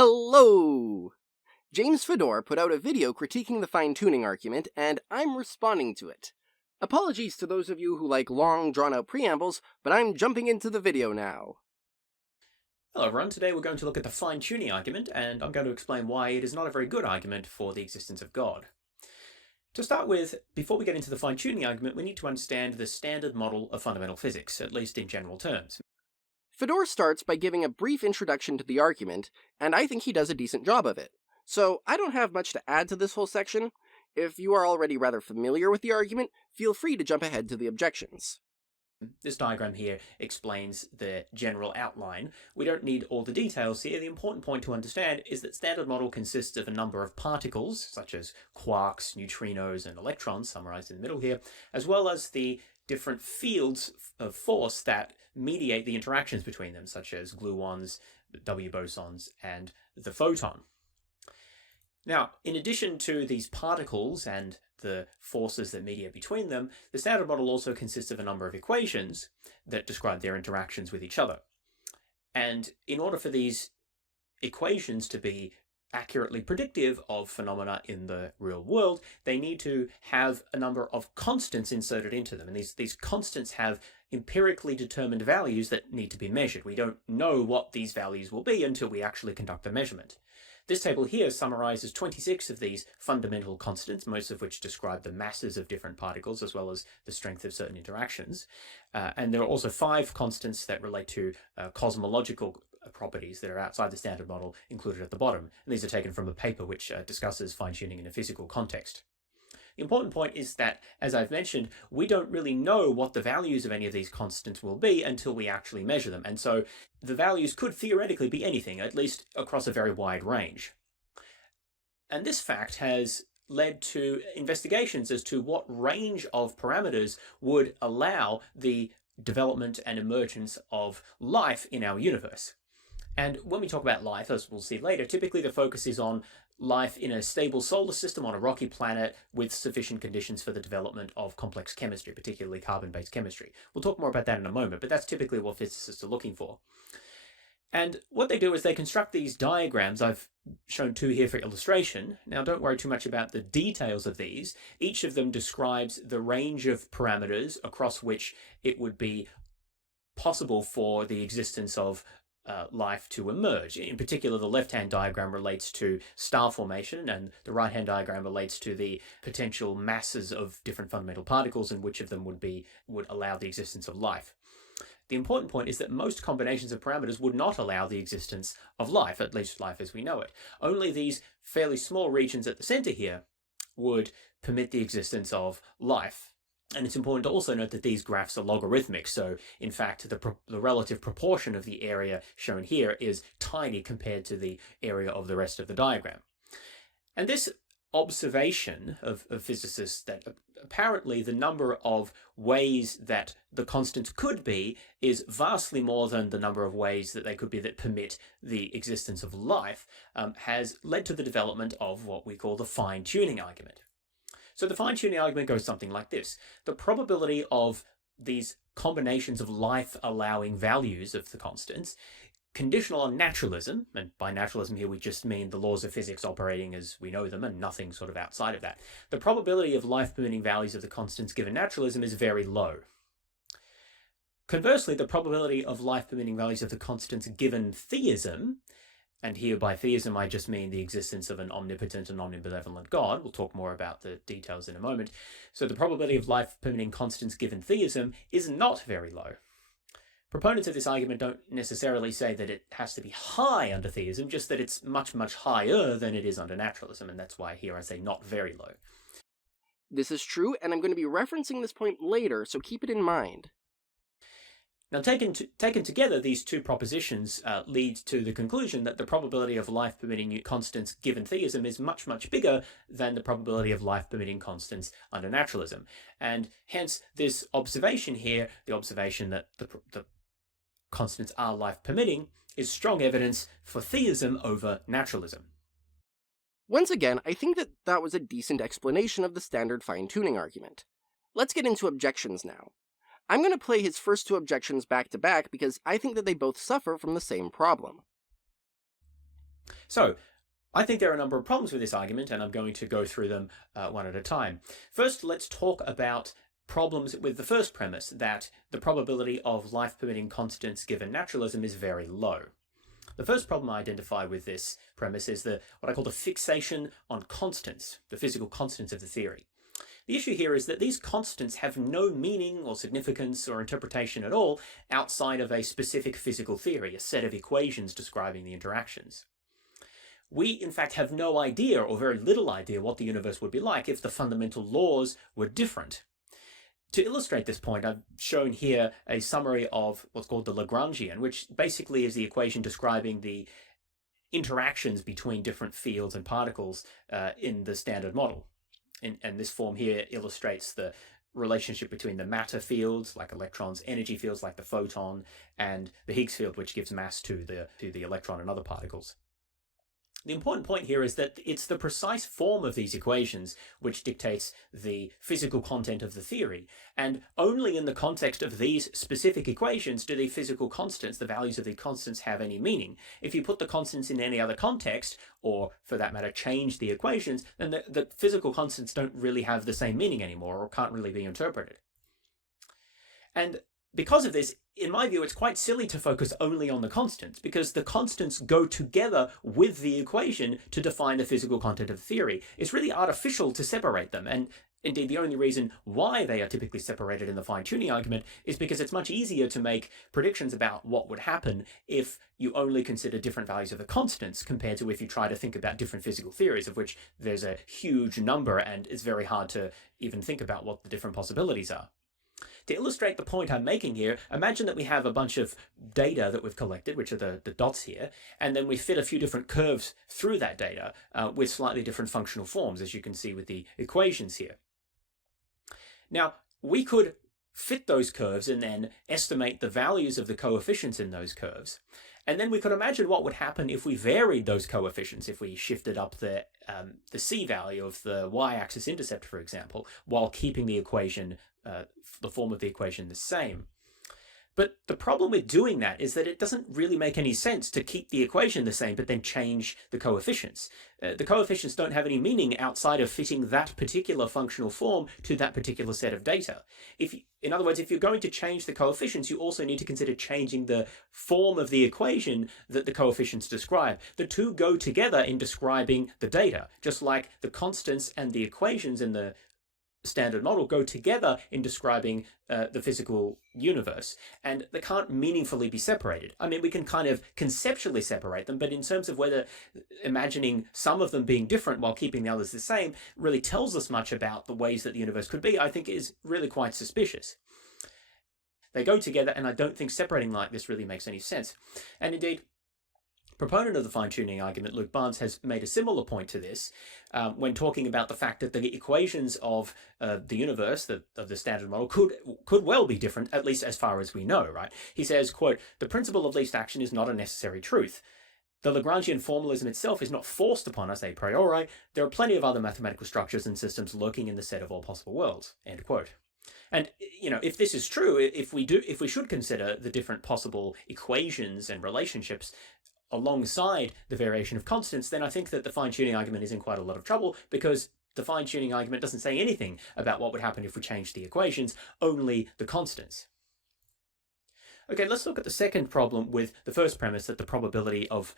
Hello! James Fodor put out a video critiquing the fine-tuning argument, and I'm responding to it. Apologies to those of you who like long, drawn-out preambles, but I'm jumping into the video now. Hello everyone, today we're going to look at the fine-tuning argument, and I'm going to explain why it is not a very good argument for the existence of God. To start with, before we get into the fine-tuning argument, we need to understand the standard model of fundamental physics, at least in general terms. Fodor starts by giving a brief introduction to the argument, and I think he does a decent job of it. So I don't have much to add to this whole section. If you are already rather familiar with the argument, feel free to jump ahead to the objections. This diagram here explains the general outline. We don't need all the details here. The important point to understand is that standard model consists of a number of particles, such as quarks, neutrinos, and electrons, summarized in the middle here, as well as the different fields of force that mediate the interactions between them, such as gluons, W bosons, and the photon. Now, in addition to these particles and the forces that mediate between them, the standard model also consists of a number of equations that describe their interactions with each other. And in order for these equations to be accurately predictive of phenomena in the real world, they need to have a number of constants inserted into them. And these constants have empirically determined values that need to be measured. We don't know what these values will be until we actually conduct the measurement. This table here summarizes 26 of these fundamental constants, most of which describe the masses of different particles as well as the strength of certain interactions. And there are also 5 constants that relate to cosmological properties that are outside the standard model included at the bottom. And these are taken from a paper which discusses fine-tuning in a physical context. The important point is that, as I've mentioned, we don't really know what the values of any of these constants will be until we actually measure them. And so the values could theoretically be anything, at least across a very wide range. And this fact has led to investigations as to what range of parameters would allow the development and emergence of life in our universe. And when we talk about life, as we'll see later, typically the focus is on life in a stable solar system on a rocky planet with sufficient conditions for the development of complex chemistry, particularly carbon-based chemistry. We'll talk more about that in a moment, but that's typically what physicists are looking for. And what they do is they construct these diagrams. I've shown 2 here for illustration. Now, don't worry too much about the details of these. Each of them describes the range of parameters across which it would be possible for the existence of life to emerge. In particular, the left-hand diagram relates to star formation, and the right-hand diagram relates to the potential masses of different fundamental particles and which of them would allow the existence of life. The important point is that most combinations of parameters would not allow the existence of life, at least life as we know it. Only these fairly small regions at the center here would permit the existence of life. And it's important to also note that these graphs are logarithmic, so in fact the relative proportion of the area shown here is tiny compared to the area of the rest of the diagram. And this observation of physicists that apparently the number of ways that the constants could be is vastly more than the number of ways that they could be that permit the existence of life has led to the development of what we call the fine-tuning argument. So the fine-tuning argument goes something like this. The probability of these combinations of life-allowing values of the constants, conditional on naturalism, and by naturalism here we just mean the laws of physics operating as we know them and nothing sort of outside of that. The probability of life-permitting values of the constants given naturalism is very low. Conversely, the probability of life-permitting values of the constants given theism, and here by theism I just mean the existence of an omnipotent and omnibenevolent God. We'll talk more about the details in a moment. So the probability of life-permitting constants given theism is not very low. Proponents of this argument don't necessarily say that it has to be high under theism, just that it's much, much higher than it is under naturalism, and that's why here I say not very low. This is true, and I'm going to be referencing this point later, so keep it in mind. Now, taken together, these 2 propositions lead to the conclusion that the probability of life-permitting constants given theism is much, much bigger than the probability of life-permitting constants under naturalism. And hence, this observation here, the observation that the constants are life-permitting, is strong evidence for theism over naturalism. Once again, I think that was a decent explanation of the standard fine-tuning argument. Let's get into objections now. I'm going to play his first 2 objections back to back because I think that they both suffer from the same problem. So I think there are a number of problems with this argument, and I'm going to go through them one at a time. First, let's talk about problems with the first premise, that the probability of life-permitting constants given naturalism is very low. The first problem I identify with this premise is what I call the fixation on constants, the physical constants of the theory. The issue here is that these constants have no meaning or significance or interpretation at all outside of a specific physical theory, a set of equations describing the interactions. We, in fact, have no idea, or very little idea, what the universe would be like if the fundamental laws were different. To illustrate this point, I've shown here a summary of what's called the Lagrangian, which basically is the equation describing the interactions between different fields and particles in the Standard Model. And this form here illustrates the relationship between the matter fields, like electrons, energy fields, like the photon, and the Higgs field, which gives mass to the electron and other particles. The important point here is that it's the precise form of these equations which dictates the physical content of the theory, and only in the context of these specific equations do the physical constants, the values of the constants, have any meaning. If you put the constants in any other context, or for that matter change the equations, then the physical constants don't really have the same meaning anymore, or can't really be interpreted. And because of this, in my view, it's quite silly to focus only on the constants, because the constants go together with the equation to define the physical content of the theory. It's really artificial to separate them, and indeed the only reason why they are typically separated in the fine-tuning argument is because it's much easier to make predictions about what would happen if you only consider different values of the constants compared to if you try to think about different physical theories, of which there's a huge number, and it's very hard to even think about what the different possibilities are. To illustrate the point I'm making here, imagine that we have a bunch of data that we've collected, which are the dots here, and then we fit a few different curves through that data with slightly different functional forms, as you can see with the equations here. Now, we could fit those curves and then estimate the values of the coefficients in those curves. And then we could imagine what would happen if we varied those coefficients, if we shifted up the c value of the y-axis intercept, for example, while keeping the equation, the form of the equation, the same. But the problem with doing that is that it doesn't really make any sense to keep the equation the same but then change the coefficients. The coefficients don't have any meaning outside of fitting that particular functional form to that particular set of data. In other words, if you're going to change the coefficients, you also need to consider changing the form of the equation that the coefficients describe. The two go together in describing the data, just like the constants and the equations in the Standard Model go together in describing the physical universe, and they can't meaningfully be separated. I mean, we can kind of conceptually separate them, but in terms of whether imagining some of them being different while keeping the others the same really tells us much about the ways that the universe could be, I think is really quite suspicious. They go together, and I don't think separating like this really makes any sense. And indeed, proponent of the fine-tuning argument, Luke Barnes, has made a similar point to this when talking about the fact that the equations of the universe, of the Standard Model, could well be different, at least as far as we know, right? He says, quote, "The principle of least action is not a necessary truth. The Lagrangian formalism itself is not forced upon us a priori. There are plenty of other mathematical structures and systems lurking in the set of all possible worlds," end quote. And, you know, if this is true, if we should consider the different possible equations and relationships alongside the variation of constants, then I think that the fine-tuning argument is in quite a lot of trouble, because the fine-tuning argument doesn't say anything about what would happen if we changed the equations, only the constants. Okay, let's look at the second problem with the first premise, that the probability of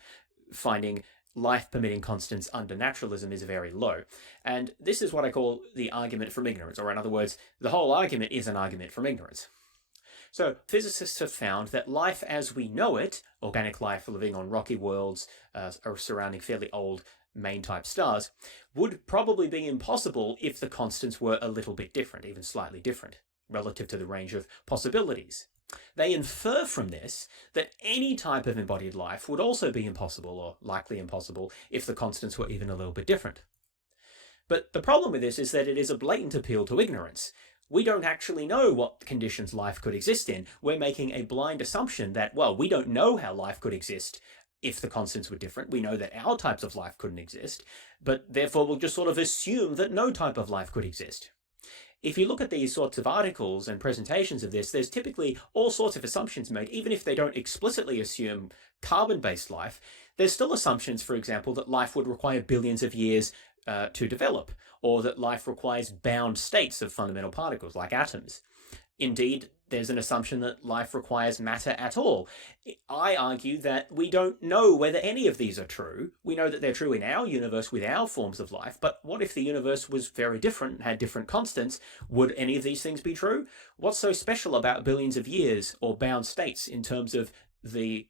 finding life-permitting constants under naturalism is very low. And this is what I call the argument from ignorance, or in other words, the whole argument is an argument from ignorance. So physicists have found that life as we know it, organic life living on rocky worlds or surrounding fairly old main-type stars, would probably be impossible if the constants were a little bit different, even slightly different, relative to the range of possibilities. They infer from this that any type of embodied life would also be impossible, or likely impossible, if the constants were even a little bit different. But the problem with this is that it is a blatant appeal to ignorance. We don't actually know what conditions life could exist in. We're making a blind assumption that, well, we don't know how life could exist if the constants were different. We know that our types of life couldn't exist, but therefore we'll just sort of assume that no type of life could exist. If you look at these sorts of articles and presentations of this, there's typically all sorts of assumptions made, even if they don't explicitly assume carbon-based life. there's still assumptions, for example, that life would require billions of years to develop, or that life requires bound states of fundamental particles like atoms. Indeed, there's an assumption that life requires matter at all. I argue that we don't know whether any of these are true. We know that they're true in our universe with our forms of life, but what if the universe was very different and had different constants? Would any of these things be true? What's so special about billions of years or bound states in terms of the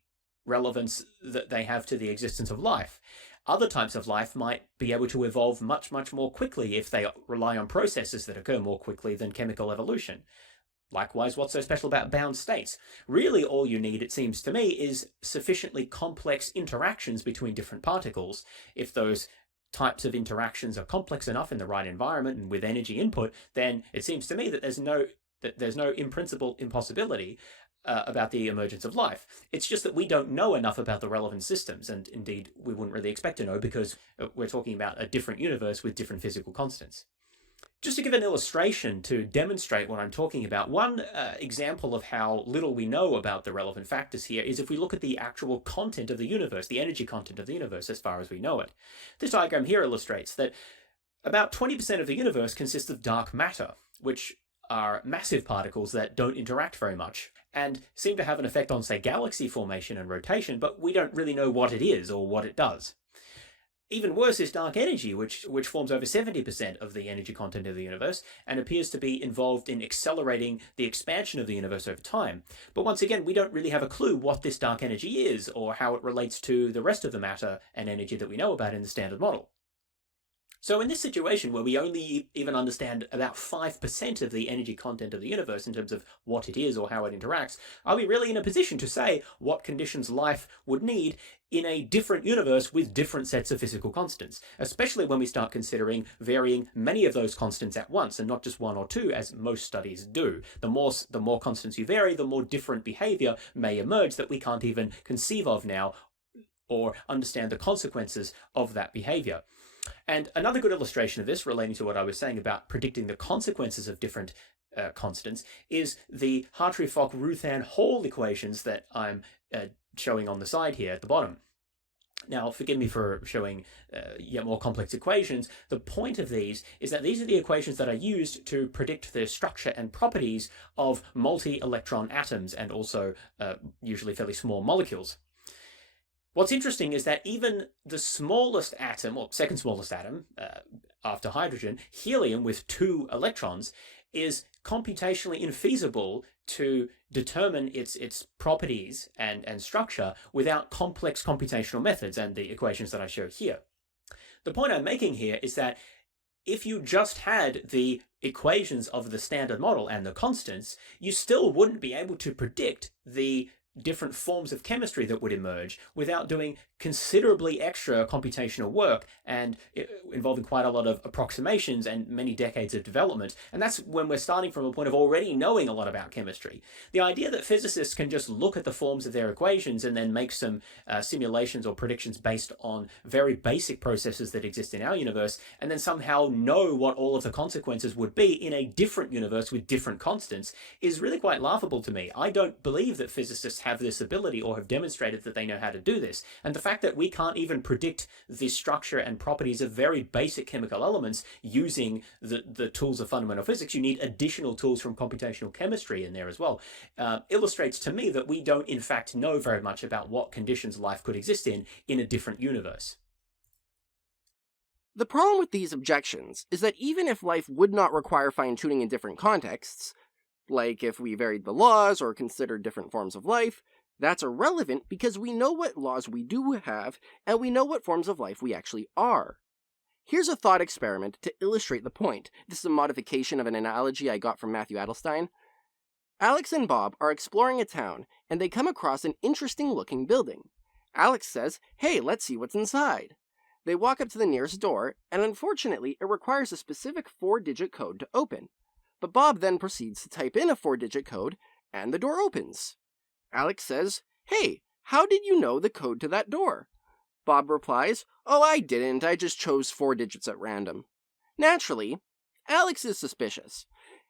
relevance that they have to the existence of life? Other types of life might be able to evolve much, much more quickly if they rely on processes that occur more quickly than chemical evolution. Likewise, what's so special about bound states? Really, all you need, it seems to me, is sufficiently complex interactions between different particles. If those types of interactions are complex enough in the right environment and with energy input, then it seems to me that there's no in principle impossibility about the emergence of life. It's just that we don't know enough about the relevant systems, and indeed we wouldn't really expect to know because we're talking about a different universe with different physical constants. Just to give an illustration to demonstrate what I'm talking about, one example of how little we know about the relevant factors here is if we look at the actual content of the universe, the energy content of the universe as far as we know it. This diagram here illustrates that about 20% of the universe consists of dark matter, which are massive particles that don't interact very much and seem to have an effect on, say, galaxy formation and rotation, but we don't really know what it is or what it does. Even worse is dark energy, which forms over 70% of the energy content of the universe and appears to be involved in accelerating the expansion of the universe over time. But once again, we don't really have a clue what this dark energy is or how it relates to the rest of the matter and energy that we know about in the Standard Model. So in this situation where we only even understand about 5% of the energy content of the universe in terms of what it is or how it interacts, are we really in a position to say what conditions life would need in a different universe with different sets of physical constants, especially when we start considering varying many of those constants at once and not just one or two, as most studies do. The more constants you vary, the more different behavior may emerge that we can't even conceive of now or understand the consequences of that behavior. And another good illustration of this, relating to what I was saying about predicting the consequences of different constants, is the Hartree-Fock-Ruthan-Hall equations that I'm showing on the side here at the bottom. Now, forgive me for showing yet more complex equations. The point of these is that these are the equations that are used to predict the structure and properties of multi-electron atoms and also usually fairly small molecules. What's interesting is that even the smallest atom, or second smallest atom after hydrogen, helium with 2 electrons, is computationally infeasible to determine its properties and structure without complex computational methods and the equations that I show here. The point I'm making here is that if you just had the equations of the Standard Model and the constants, you still wouldn't be able to predict the different forms of chemistry that would emerge without doing considerably extra computational work and involving quite a lot of approximations and many decades of development. And that's when we're starting from a point of already knowing a lot about chemistry. The idea that physicists can just look at the forms of their equations and then make some simulations or predictions based on very basic processes that exist in our universe and then somehow know what all of the consequences would be in a different universe with different constants is really quite laughable to me. I don't believe that physicists have this ability or have demonstrated that they know how to do this. And the fact that we can't even predict the structure and properties of very basic chemical elements using the tools of fundamental physics, you need additional tools from computational chemistry in there as well, illustrates to me that we don't in fact know very much about what conditions life could exist in a different universe. The problem with these objections is that even if life would not require fine-tuning in different contexts, like if we varied the laws or considered different forms of life, that's irrelevant because we know what laws we do have and we know what forms of life we actually are. Here's a thought experiment to illustrate the point. This is a modification of an analogy I got from Matthew Adelstein. Alex and Bob are exploring a town and they come across an interesting looking building. Alex says, "Hey, let's see what's inside." They walk up to the nearest door, and unfortunately it requires a specific 4-digit code to open. But Bob then proceeds to type in a 4-digit code, and the door opens. Alex says, "Hey, how did you know the code to that door?" Bob replies, "Oh, I didn't, I just chose 4 digits at random." Naturally, Alex is suspicious.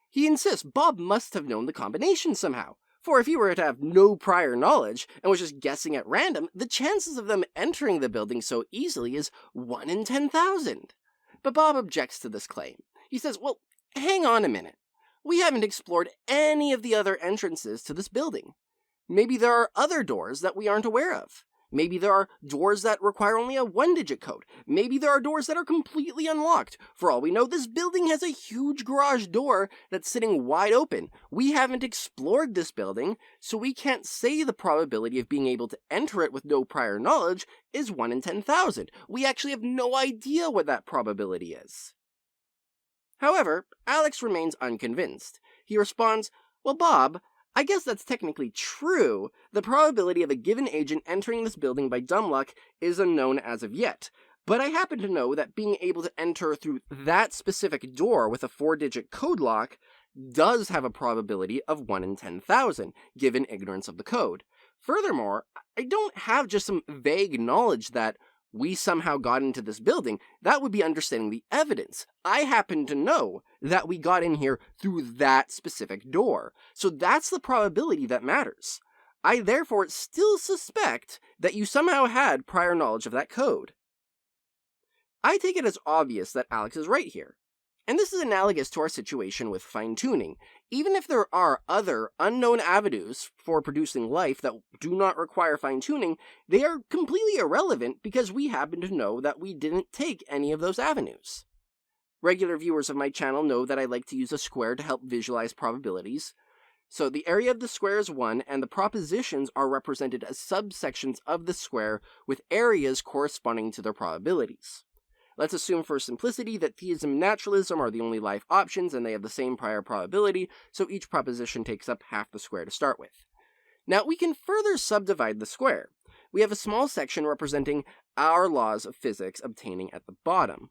He insists Bob must have known the combination somehow. For if he were to have no prior knowledge and was just guessing at random, the chances of them entering the building so easily is 1 in 10,000. But Bob objects to this claim. He says, well, hang on a minute. We haven't explored any of the other entrances to this building. Maybe there are other doors that we aren't aware of. Maybe there are doors that require only a 1-digit code. Maybe there are doors that are completely unlocked. For all we know, this building has a huge garage door that's sitting wide open. We haven't explored this building, so we can't say the probability of being able to enter it with no prior knowledge is 1 in 10,000. We actually have no idea what that probability is. However, Alex remains unconvinced. He responds, well, Bob, I guess that's technically true. The probability of a given agent entering this building by dumb luck is unknown as of yet. But I happen to know that being able to enter through that specific door with a 4-digit code lock does have a probability of 1 in 10,000, given ignorance of the code. Furthermore, I don't have just some vague knowledge that we somehow got into this building. That would be understanding the evidence. I happen to know that we got in here through that specific door. So that's the probability that matters. I therefore still suspect that you somehow had prior knowledge of that code. I take it as obvious that Alex is right here. And this is analogous to our situation with fine-tuning. Even if there are other unknown avenues for producing life that do not require fine-tuning, they are completely irrelevant because we happen to know that we didn't take any of those avenues. Regular viewers of my channel know that I like to use a square to help visualize probabilities. So the area of the square is 1, and the propositions are represented as subsections of the square with areas corresponding to their probabilities. Let's assume for simplicity that theism and naturalism are the only life options and they have the same prior probability, so each proposition takes up half the square to start with. Now we can further subdivide the square. We have a small section representing our laws of physics obtaining at the bottom.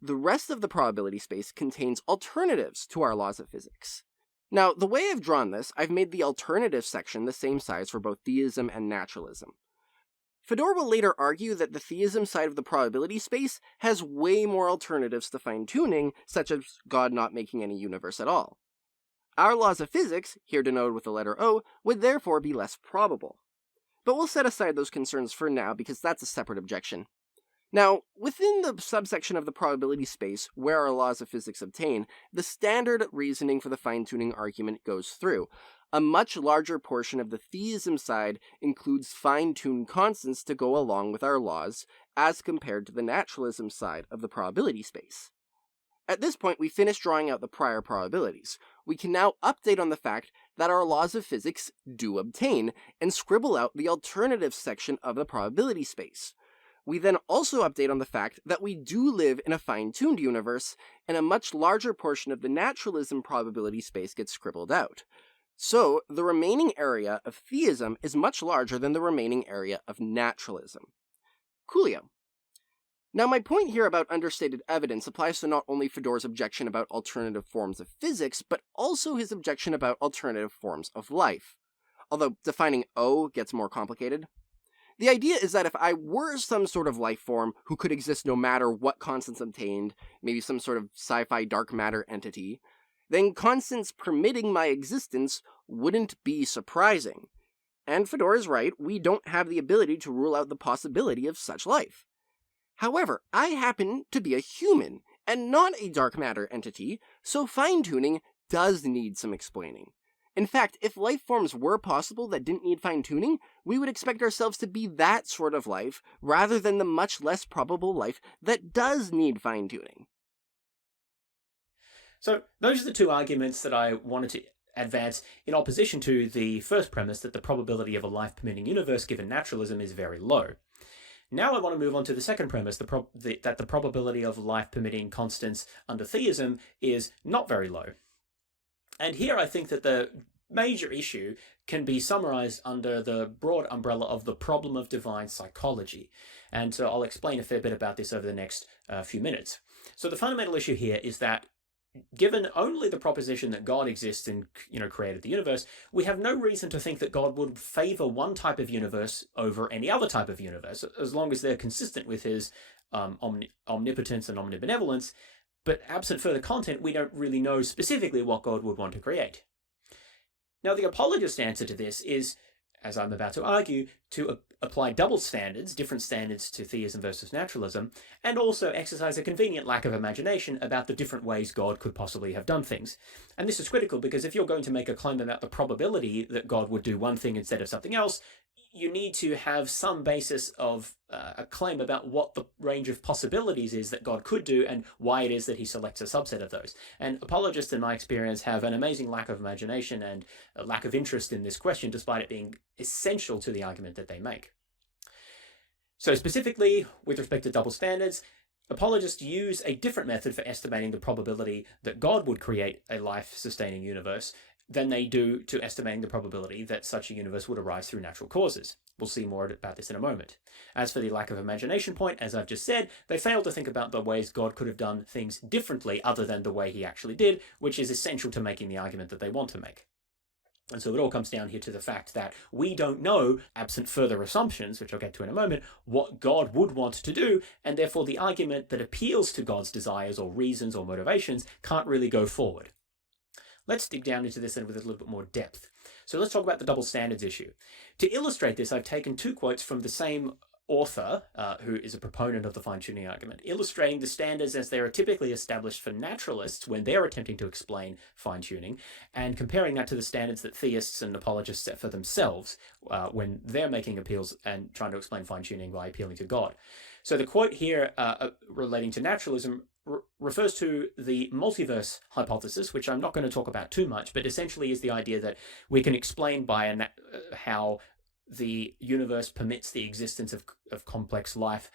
The rest of the probability space contains alternatives to our laws of physics. Now, the way I've drawn this, I've made the alternative section the same size for both theism and naturalism. Fodor will later argue that the theism side of the probability space has way more alternatives to fine-tuning, such as God not making any universe at all. Our laws of physics, here denoted with the letter O, would therefore be less probable. But we'll set aside those concerns for now because that's a separate objection. Now, within the subsection of the probability space where our laws of physics obtain, the standard reasoning for the fine-tuning argument goes through. A much larger portion of the theism side includes fine-tuned constants to go along with our laws, as compared to the naturalism side of the probability space. At this point, we finish drawing out the prior probabilities. We can now update on the fact that our laws of physics do obtain, and scribble out the alternative section of the probability space. We then also update on the fact that we do live in a fine-tuned universe, and a much larger portion of the naturalism probability space gets scribbled out. So, the remaining area of theism is much larger than the remaining area of naturalism. Coolio. Now, my point here about understated evidence applies to not only Fodor's objection about alternative forms of physics, but also his objection about alternative forms of life. Although defining O gets more complicated. The idea is that if I were some sort of life form who could exist no matter what constants obtained, maybe some sort of sci-fi dark matter entity, then constants permitting my existence wouldn't be surprising. And Fodor is right, we don't have the ability to rule out the possibility of such life. However, I happen to be a human, and not a dark matter entity, so fine-tuning does need some explaining. In fact, if life forms were possible that didn't need fine-tuning, we would expect ourselves to be that sort of life, rather than the much less probable life that does need fine-tuning. So those are the two arguments that I wanted to advance in opposition to the first premise that the probability of a life-permitting universe given naturalism is very low. Now I want to move on to the second premise, that the probability of life-permitting constants under theism is not very low. And here I think that the major issue can be summarized under the broad umbrella of the problem of divine psychology. And so I'll explain a fair bit about this over the next few minutes. So the fundamental issue here is that given only the proposition that God exists and created the universe, we have no reason to think that God would favor one type of universe over any other type of universe, as long as they're consistent with his omnipotence and omnibenevolence. But absent further content, we don't really know specifically what God would want to create. Now, the apologist's answer to this is, as I'm about to argue, to apply double standards, different standards to theism versus naturalism, and also exercise a convenient lack of imagination about the different ways God could possibly have done things. And this is critical because if you're going to make a claim about the probability that God would do one thing instead of something else, you need to have some basis of a claim about what the range of possibilities is that God could do and why it is that he selects a subset of those. And apologists, in my experience, have an amazing lack of imagination and a lack of interest in this question, despite it being essential to the argument that they make. So specifically, with respect to double standards, apologists use a different method for estimating the probability that God would create a life-sustaining universe than they do to estimating the probability that such a universe would arise through natural causes. We'll see more about this in a moment. As for the lack of imagination point, as I've just said, they fail to think about the ways God could have done things differently other than the way he actually did, which is essential to making the argument that they want to make. And so it all comes down here to the fact that we don't know, absent further assumptions, which I'll get to in a moment, what God would want to do, and therefore the argument that appeals to God's desires or reasons or motivations can't really go forward. Let's dig down into this with a little bit more depth. So let's talk about the double standards issue. To illustrate this, I've taken two quotes from the same author, who is a proponent of the fine-tuning argument, illustrating the standards as they are typically established for naturalists when they're attempting to explain fine-tuning, and comparing that to the standards that theists and apologists set for themselves when they're making appeals and trying to explain fine-tuning by appealing to God. So the quote here relating to naturalism refers to the multiverse hypothesis, which I'm not going to talk about too much, but essentially is the idea that we can explain by how the universe permits the existence of complex life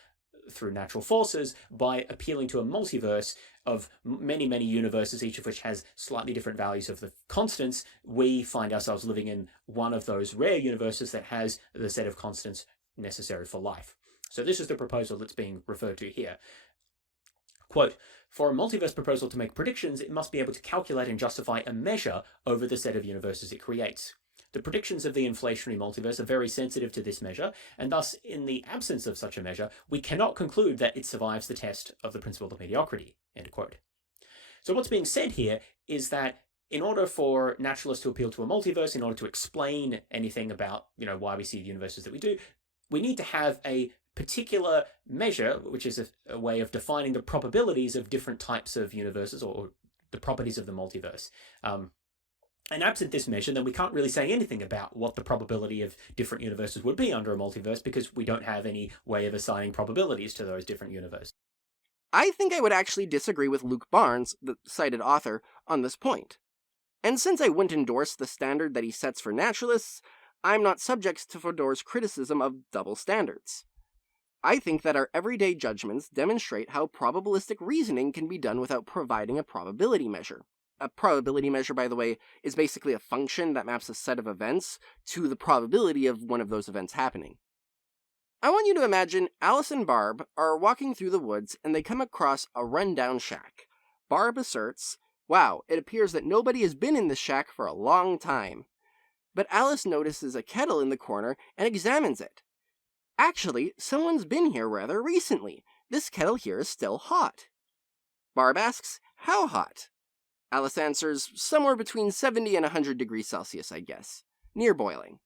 through natural forces by appealing to a multiverse of many, many universes, each of which has slightly different values of the constants. We find ourselves living in one of those rare universes that has the set of constants necessary for life. So this is the proposal that's being referred to here. Quote, for a multiverse proposal to make predictions, it must be able to calculate and justify a measure over the set of universes it creates. The predictions of the inflationary multiverse are very sensitive to this measure, and thus, in the absence of such a measure, we cannot conclude that it survives the test of the principle of mediocrity. End quote. So what's being said here is that in order for naturalists to appeal to a multiverse, in order to explain anything about, why we see the universes that we do, we need to have a particular measure, which is a way of defining the probabilities of different types of universes or the properties of the multiverse. And absent this measure, then we can't really say anything about what the probability of different universes would be under a multiverse because we don't have any way of assigning probabilities to those different universes. I think I would actually disagree with Luke Barnes, the cited author, on this point. And since I wouldn't endorse the standard that he sets for naturalists, I'm not subject to Fodor's criticism of double standards. I think that our everyday judgments demonstrate how probabilistic reasoning can be done without providing a probability measure. A probability measure, by the way, is basically a function that maps a set of events to the probability of one of those events happening. I want you to imagine Alice and Barb are walking through the woods and they come across a rundown shack. Barb asserts, "Wow, it appears that nobody has been in this shack for a long time." But Alice notices a kettle in the corner and examines it. "Actually, someone's been here rather recently. This kettle here is still hot." Barb asks, "How hot?" Alice answers, "Somewhere between 70 and 100 degrees Celsius, I guess. Near boiling."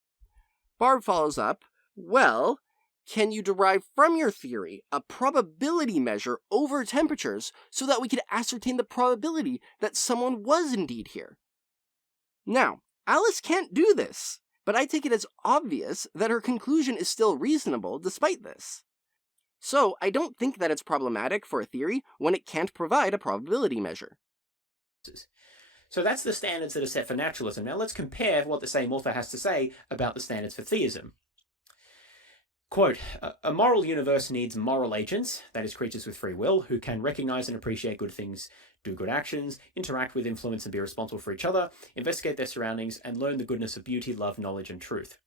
Barb follows up, "Well, can you derive from your theory a probability measure over temperatures so that we could ascertain the probability that someone was indeed here?" Now, Alice can't do this, but I take it as obvious that her conclusion is still reasonable despite this. So I don't think that it's problematic for a theory when it can't provide a probability measure. So that's the standards that are set for naturalism. Now let's compare what the same author has to say about the standards for theism. Quote, a moral universe needs moral agents, that is creatures with free will, who can recognize and appreciate good things, do good actions, interact with, influence and be responsible for each other, investigate their surroundings, and learn the goodness of beauty, love, knowledge, and truth.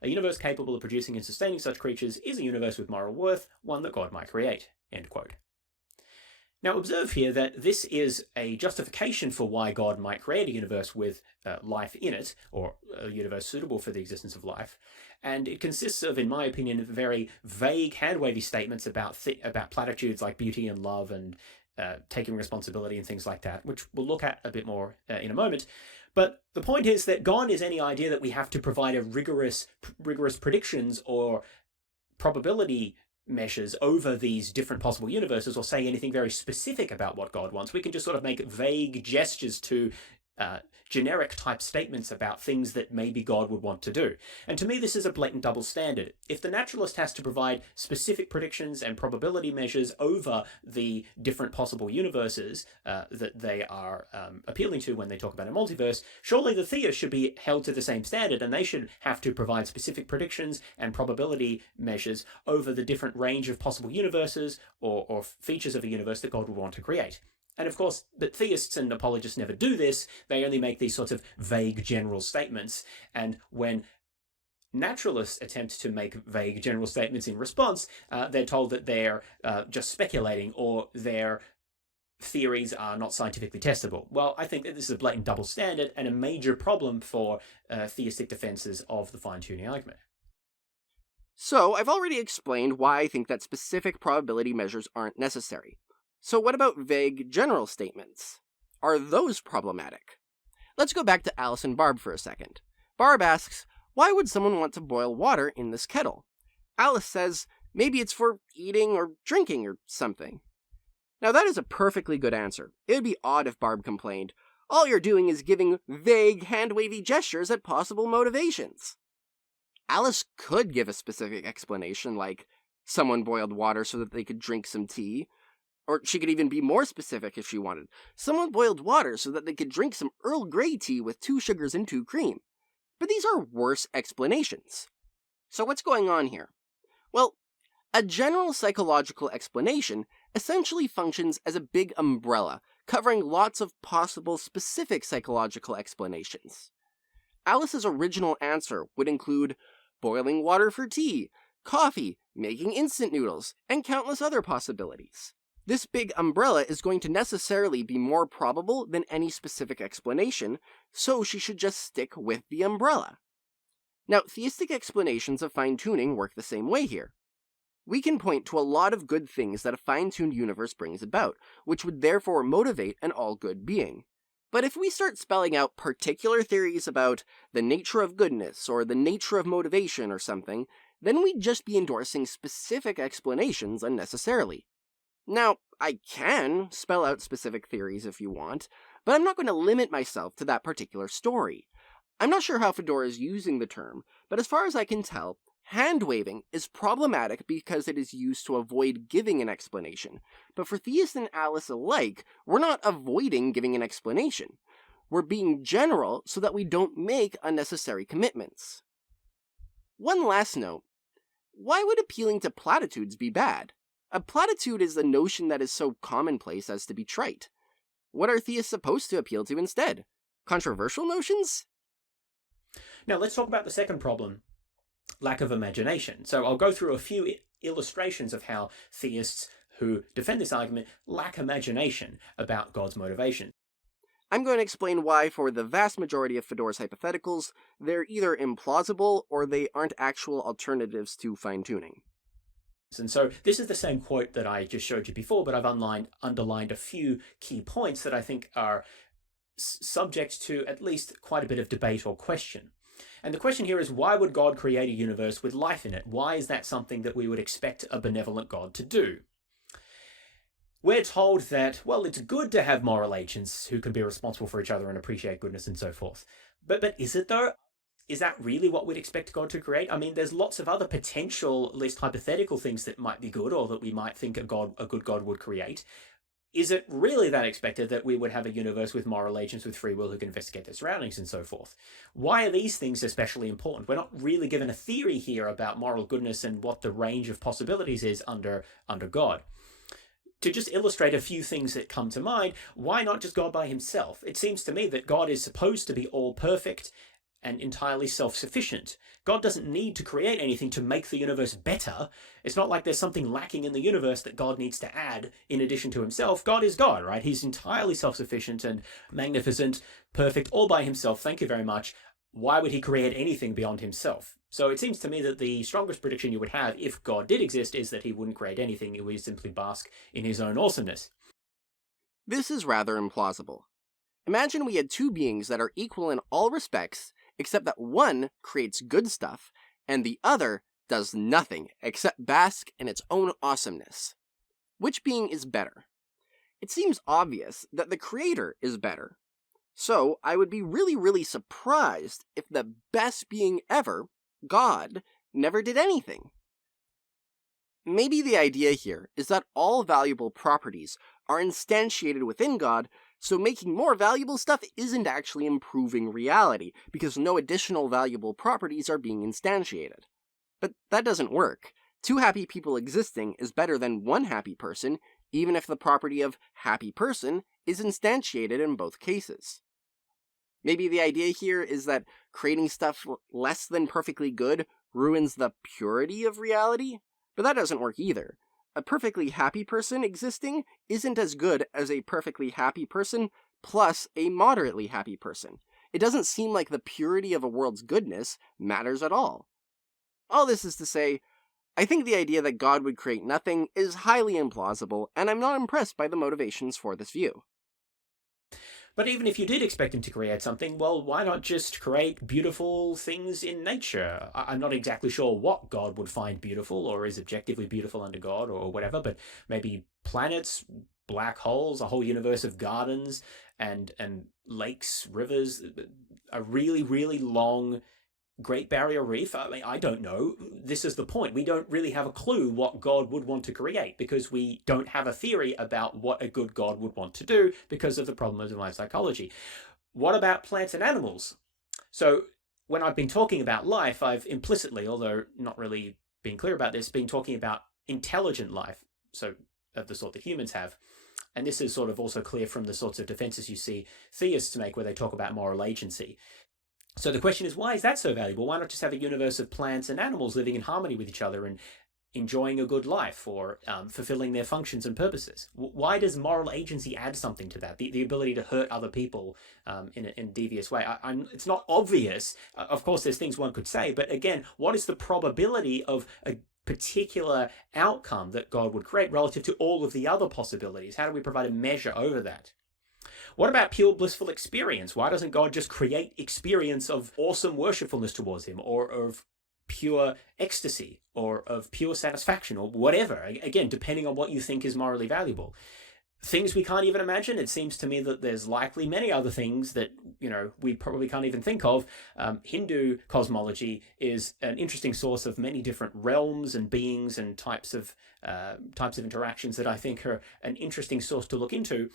A universe capable of producing and sustaining such creatures is a universe with moral worth, one that God might create. End quote. Now observe here that this is a justification for why God might create a universe with life in it, or a universe suitable for the existence of life, and it consists of, in my opinion, very vague, hand-wavy statements about platitudes like beauty and love and taking responsibility and things like that, which we'll look at a bit more in a moment. But the point is that gone is any idea that we have to provide a rigorous predictions or probability measures over these different possible universes, or say anything very specific about what God wants. We can just sort of make vague gestures to generic type statements about things that maybe God would want to do. And to me, this is a blatant double standard. If the naturalist has to provide specific predictions and probability measures over the different possible universes that they are appealing to when they talk about a multiverse, surely the theist should be held to the same standard, and they should have to provide specific predictions and probability measures over the different range of possible universes or features of a universe that God would want to create. And of course, but theists and apologists never do this. They only make these sorts of vague general statements. And when naturalists attempt to make vague general statements in response, they're told that they're just speculating, or their theories are not scientifically testable. Well, I think that this is a blatant double standard and a major problem for theistic defenses of the fine-tuning argument. So, I've already explained why I think that specific probability measures aren't necessary. So what about vague general statements? Are those problematic? Let's go back to Alice and Barb for a second. Barb asks, why would someone want to boil water in this kettle? Alice says, maybe it's for eating or drinking or something. Now that is a perfectly good answer. It would be odd if Barb complained, all you're doing is giving vague hand-wavy gestures at possible motivations. Alice could give a specific explanation like, someone boiled water so that they could drink some tea. Or she could even be more specific if she wanted. Someone boiled water so that they could drink some Earl Grey tea with 2 sugars and 2 cream. But these are worse explanations. So what's going on here? Well, a general psychological explanation essentially functions as a big umbrella, covering lots of possible specific psychological explanations. Alice's original answer would include boiling water for tea, coffee, making instant noodles, and countless other possibilities. This big umbrella is going to necessarily be more probable than any specific explanation, so she should just stick with the umbrella. Now, theistic explanations of fine-tuning work the same way here. We can point to a lot of good things that a fine-tuned universe brings about, which would therefore motivate an all-good being. But if we start spelling out particular theories about the nature of goodness or the nature of motivation or something, then we'd just be endorsing specific explanations unnecessarily. Now, I can spell out specific theories if you want, but I'm not going to limit myself to that particular story. I'm not sure how Fodor is using the term, but as far as I can tell, hand-waving is problematic because it is used to avoid giving an explanation. But for Theist and Alice alike, we're not avoiding giving an explanation. We're being general so that we don't make unnecessary commitments. One last note. Why would appealing to platitudes be bad? A platitude is a notion that is so commonplace as to be trite. What are theists supposed to appeal to instead? Controversial notions? Now let's talk about the second problem, lack of imagination. So I'll go through a few illustrations of how theists who defend this argument lack imagination about God's motivation. I'm going to explain why, for the vast majority of Fodor's hypotheticals, they're either implausible or they aren't actual alternatives to fine-tuning. And so this is the same quote that I just showed you before, but I've underlined a few key points that I think are subject to at least quite a bit of debate or question. And the question here is, why would God create a universe with life in it? Why is that something that we would expect a benevolent God to do? We're told that, well, it's good to have moral agents who can be responsible for each other and appreciate goodness and so forth. But is it though? Is that really what we'd expect God to create? I mean, there's lots of other potential, at least hypothetical things that might be good or that we might think a good God would create. Is it really that expected that we would have a universe with moral agents with free will who can investigate their surroundings and so forth? Why are these things especially important? We're not really given a theory here about moral goodness and what the range of possibilities is under God. To just illustrate a few things that come to mind, why not just God by himself? It seems to me that God is supposed to be all perfect and entirely self-sufficient. God doesn't need to create anything to make the universe better. It's not like there's something lacking in the universe that God needs to add in addition to himself. God is God, right? He's entirely self-sufficient and magnificent, perfect, all by himself. Thank you very much. Why would he create anything beyond himself? So it seems to me that the strongest prediction you would have if God did exist is that he wouldn't create anything. He would simply bask in his own awesomeness. This is rather implausible. Imagine we had two beings that are equal in all respects, except that one creates good stuff, and the other does nothing except bask in its own awesomeness. Which being is better? It seems obvious that the creator is better. So I would be really surprised if the best being ever, God, never did anything. Maybe the idea here is that all valuable properties are instantiated within God, so making more valuable stuff isn't actually improving reality, because no additional valuable properties are being instantiated. But that doesn't work. Two happy people existing is better than one happy person, even if the property of happy person is instantiated in both cases. Maybe the idea here is that creating stuff less than perfectly good ruins the purity of reality? But that doesn't work either. A perfectly happy person existing isn't as good as a perfectly happy person plus a moderately happy person. It doesn't seem like the purity of a world's goodness matters at all. All this is to say, I think the idea that God would create nothing is highly implausible, and I'm not impressed by the motivations for this view. But even if you did expect him to create something, well, why not just create beautiful things in nature? I'm not exactly sure what God would find beautiful or is objectively beautiful under God or whatever, but maybe planets, black holes, a whole universe of gardens and lakes, rivers, a really long Great Barrier Reef. I mean, I don't know. This is the point. We don't really have a clue what God would want to create because we don't have a theory about what a good God would want to do because of the problem of divine psychology. What about plants and animals? So when I've been talking about life, I've implicitly, although not really being clear about this, been talking about intelligent life, so of the sort that humans have. And this is sort of also clear from the sorts of defenses you see theists make where they talk about moral agency. So the question is, why is that so valuable? Why not just have a universe of plants and animals living in harmony with each other and enjoying a good life or fulfilling their functions and purposes? Why does moral agency add something to that? The ability to hurt other people in a devious way? It's not obvious. Of course, there's things one could say, but again, what is the probability of a particular outcome that God would create relative to all of the other possibilities? How do we provide a measure over that? What about pure blissful experience? Why doesn't God just create experience of awesome worshipfulness towards him, or of pure ecstasy, or of pure satisfaction, or whatever? Again, depending on what you think is morally valuable. Things we can't even imagine. It seems to me that there's likely many other things that, we probably can't even think of. Hindu cosmology is an interesting source of many different realms and beings and types of interactions that I think are an interesting source to look into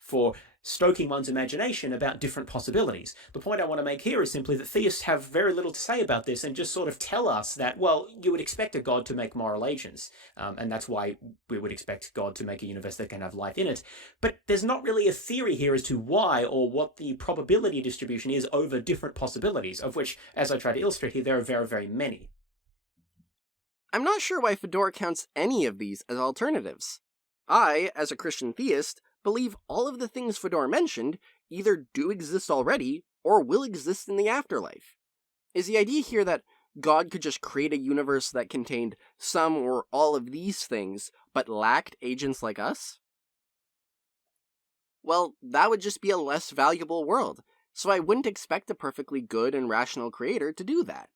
for stoking one's imagination about different possibilities. The point I want to make here is simply that theists have very little to say about this and just sort of tell us that, well, you would expect a God to make moral agents, and that's why we would expect God to make a universe that can have life in it. But there's not really a theory here as to why or what the probability distribution is over different possibilities, of which, as I try to illustrate here, there are very many. I'm not sure why Fodor counts any of these as alternatives. I, as a Christian theist, believe all of the things Fodor mentioned either do exist already or will exist in the afterlife. Is the idea here that God could just create a universe that contained some or all of these things, but lacked agents like us? Well, that would just be a less valuable world, so I wouldn't expect a perfectly good and rational creator to do that.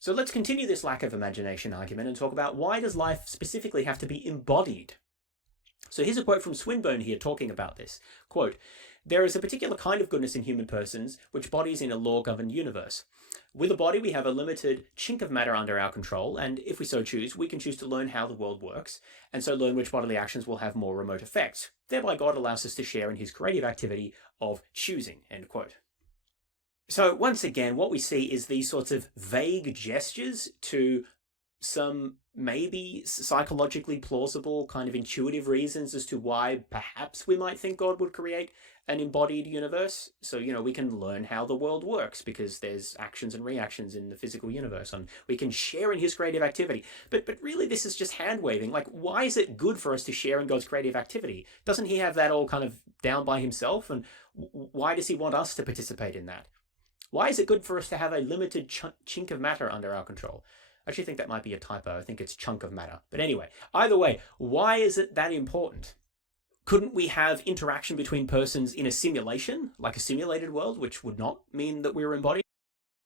So let's continue this lack of imagination argument and talk about why does life specifically have to be embodied? So here's a quote from Swinburne here talking about this. Quote, "There is a particular kind of goodness in human persons which bodies in a law-governed universe. With a body we have a limited chink of matter under our control, and if we so choose, we can choose to learn how the world works, and so learn which bodily actions will have more remote effects. Thereby God allows us to share in his creative activity of choosing." End quote. So once again, what we see is these sorts of vague gestures to some maybe psychologically plausible kind of intuitive reasons as to why perhaps we might think God would create an embodied universe. So, we can learn how the world works because there's actions and reactions in the physical universe, and we can share in his creative activity. But really this is just hand waving. Like, why is it good for us to share in God's creative activity? Doesn't he have that all kind of down by himself? And why does he want us to participate in that? Why is it good for us to have a limited chink of matter under our control? I actually think that might be a typo. I think it's chunk of matter. But anyway, either way, why is it that important? couldn't we have interaction between persons in a simulation, like a simulated world, which would not mean that we were embodied?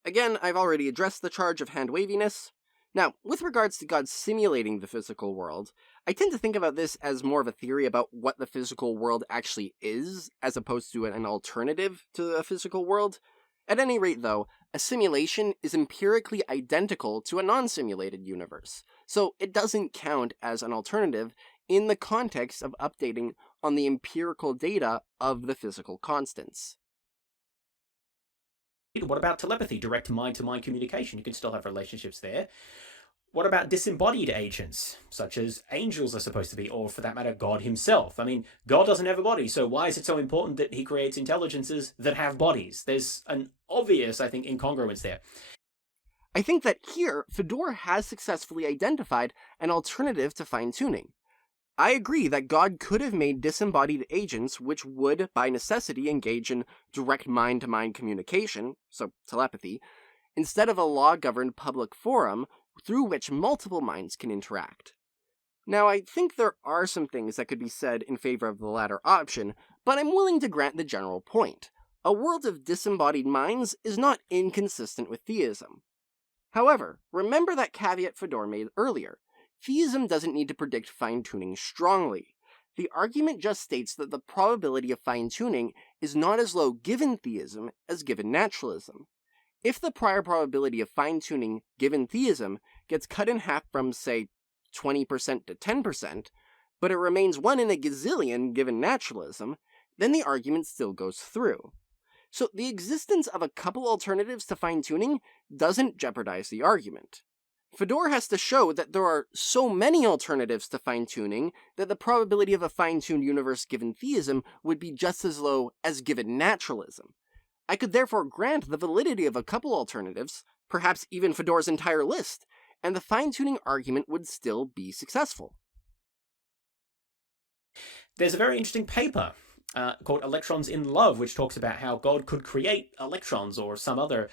Again, I've already addressed the charge of hand-waviness. Now, with regards to God simulating the physical world, I tend to think about this as more of a theory about what the physical world actually is, as opposed to an alternative to the physical world. At any rate, though, a simulation is empirically identical to a non-simulated universe, so it doesn't count as an alternative in the context of updating on the empirical data of the physical constants. What about telepathy, direct mind-to-mind communication? You can still have relationships there. What about disembodied agents, such as angels are supposed to be, or for that matter, God himself? I mean, God doesn't have a body, so why is it so important that he creates intelligences that have bodies? There's an obvious, I think, incongruence there. I think that here, Fodor has successfully identified an alternative to fine-tuning. I agree that God could have made disembodied agents which would, by necessity, engage in direct mind-to-mind communication, so telepathy, instead of a law-governed public forum through which multiple minds can interact. Now, I think there are some things that could be said in favor of the latter option, but I'm willing to grant the general point. A world of disembodied minds is not inconsistent with theism. However, remember that caveat Fodor made earlier. Theism doesn't need to predict fine-tuning strongly. The argument just states that the probability of fine-tuning is not as low given theism as given naturalism. If the prior probability of fine-tuning given theism gets cut in half from, say, 20% to 10%, but it remains 1 in a gazillion given naturalism, then the argument still goes through. So the existence of a couple alternatives to fine-tuning doesn't jeopardize the argument. Fodor has to show that there are so many alternatives to fine-tuning that the probability of a fine-tuned universe given theism would be just as low as given naturalism. I could therefore grant the validity of a couple alternatives, perhaps even Fodor's entire list, and the fine-tuning argument would still be successful. There's a very interesting paper called Electrons in Love, which talks about how God could create electrons or some other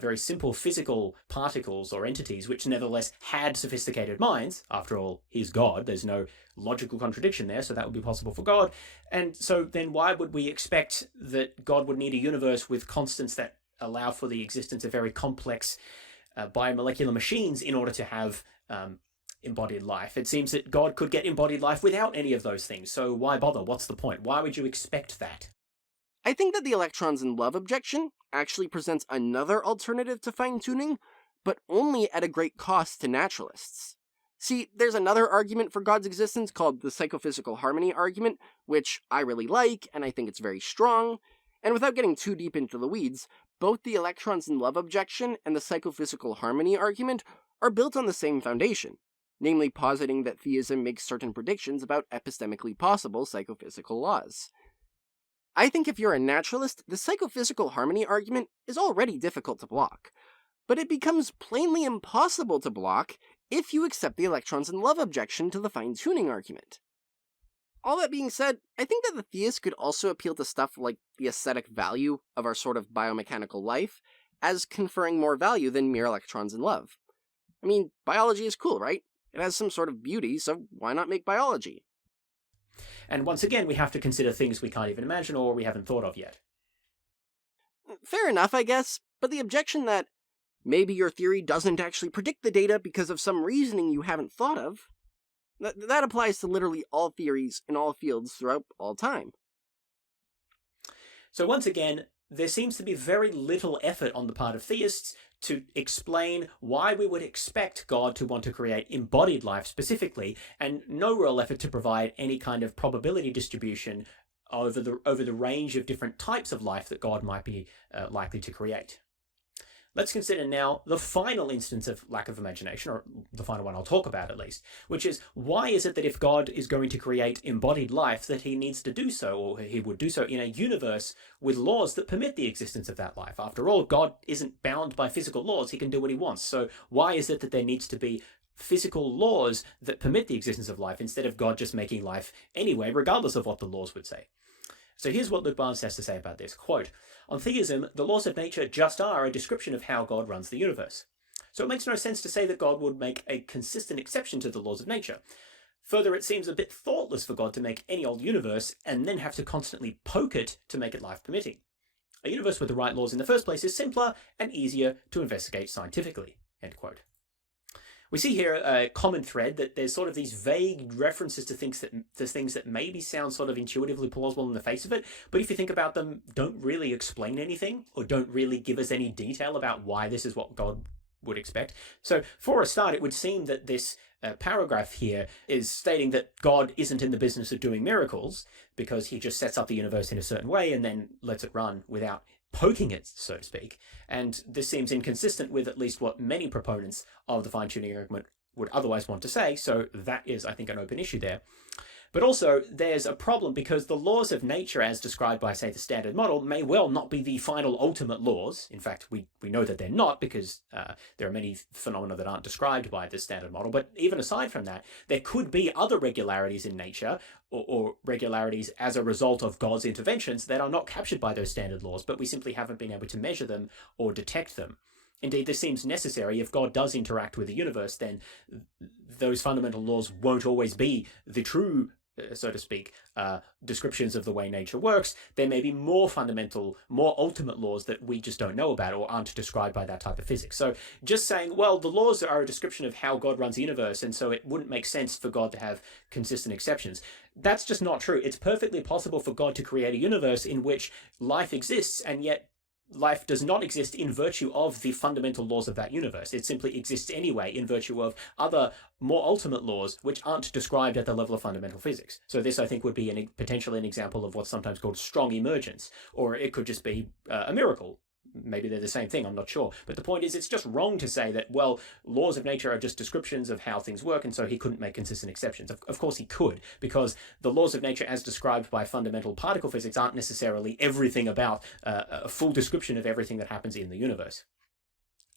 very simple physical particles or entities which nevertheless had sophisticated minds. After all, he's God. There's no logical contradiction there, so that would be possible for God. And so then why would we expect that God would need a universe with constants that allow for the existence of very complex biomolecular machines in order to have embodied life? It seems that God could get embodied life without any of those things, so why bother? What's the point? Why would you expect that? I think that the electrons in love objection actually presents another alternative to fine-tuning, but only at a great cost to naturalists. See, there's another argument for God's existence called the psychophysical harmony argument, which I really like, and I think it's very strong. And without getting too deep into the weeds, both the electrons in love objection and the psychophysical harmony argument are built on the same foundation, namely positing that theism makes certain predictions about epistemically possible psychophysical laws. I think if you're a naturalist, the psychophysical harmony argument is already difficult to block, but it becomes plainly impossible to block if you accept the electrons in love objection to the fine-tuning argument. All that being said, I think that the theist could also appeal to stuff like the aesthetic value of our sort of biomechanical life as conferring more value than mere electrons in love. I mean, biology is cool, right? It has some sort of beauty, so why not make biology? And once again, we have to consider things we can't even imagine or we haven't thought of yet. Fair enough, I guess, but the objection that maybe your theory doesn't actually predict the data because of some reasoning you haven't thought of, that applies to literally all theories in all fields throughout all time. So once again, there seems to be very little effort on the part of theists to explain why we would expect God to want to create embodied life specifically, and no real effort to provide any kind of probability distribution over the range of different types of life that God might be likely to create. Let's consider now the final instance of lack of imagination, or the final one I'll talk about at least, which is why is it that if God is going to create embodied life that he needs to do so, or he would do so in a universe with laws that permit the existence of that life? After all, God isn't bound by physical laws, he can do what he wants. So why is it that there needs to be physical laws that permit the existence of life instead of God just making life anyway, regardless of what the laws would say? So here's what Luke Barnes has to say about this. Quote, "On theism, the laws of nature just are a description of how God runs the universe. So it makes no sense to say that God would make a consistent exception to the laws of nature. Further, it seems a bit thoughtless for God to make any old universe and then have to constantly poke it to make it life-permitting. A universe with the right laws in the first place is simpler and easier to investigate scientifically." End quote. We see here a common thread that there's sort of these vague references to things that maybe sound sort of intuitively plausible in the face of it, but if you think about them, don't really explain anything or don't really give us any detail about why this is what God would expect. So for a start, it would seem that this paragraph here is stating that God isn't in the business of doing miracles because he just sets up the universe in a certain way and then lets it run without poking it, so to speak. And this seems inconsistent with at least what many proponents of the fine-tuning argument would otherwise want to say, so that is, I think, an open issue there. But also, there's a problem because the laws of nature as described by, say, the Standard Model may well not be the final ultimate laws. In fact, we know that they're not because there are many phenomena that aren't described by the Standard Model. But even aside from that, there could be other regularities in nature or regularities as a result of God's interventions that are not captured by those standard laws, but we simply haven't been able to measure them or detect them. Indeed, this seems necessary. If God does interact with the universe, then those fundamental laws won't always be the true, so to speak, descriptions of the way nature works. There may be more fundamental, more ultimate laws that we just don't know about or aren't described by that type of physics. So just saying, well, the laws are a description of how God runs the universe, and so it wouldn't make sense for God to have consistent exceptions. That's just not true. It's perfectly possible for God to create a universe in which life exists, and yet life does not exist in virtue of the fundamental laws of that universe. It simply exists anyway in virtue of other more ultimate laws which aren't described at the level of fundamental physics. So this, I think, would be potentially an example of what's sometimes called strong emergence, or it could just be a miracle. Maybe they're the same thing, I'm not sure. But the point is, it's just wrong to say that, well, laws of nature are just descriptions of how things work, and so he couldn't make consistent exceptions. Of course he could, because the laws of nature as described by fundamental particle physics aren't necessarily everything about a full description of everything that happens in the universe.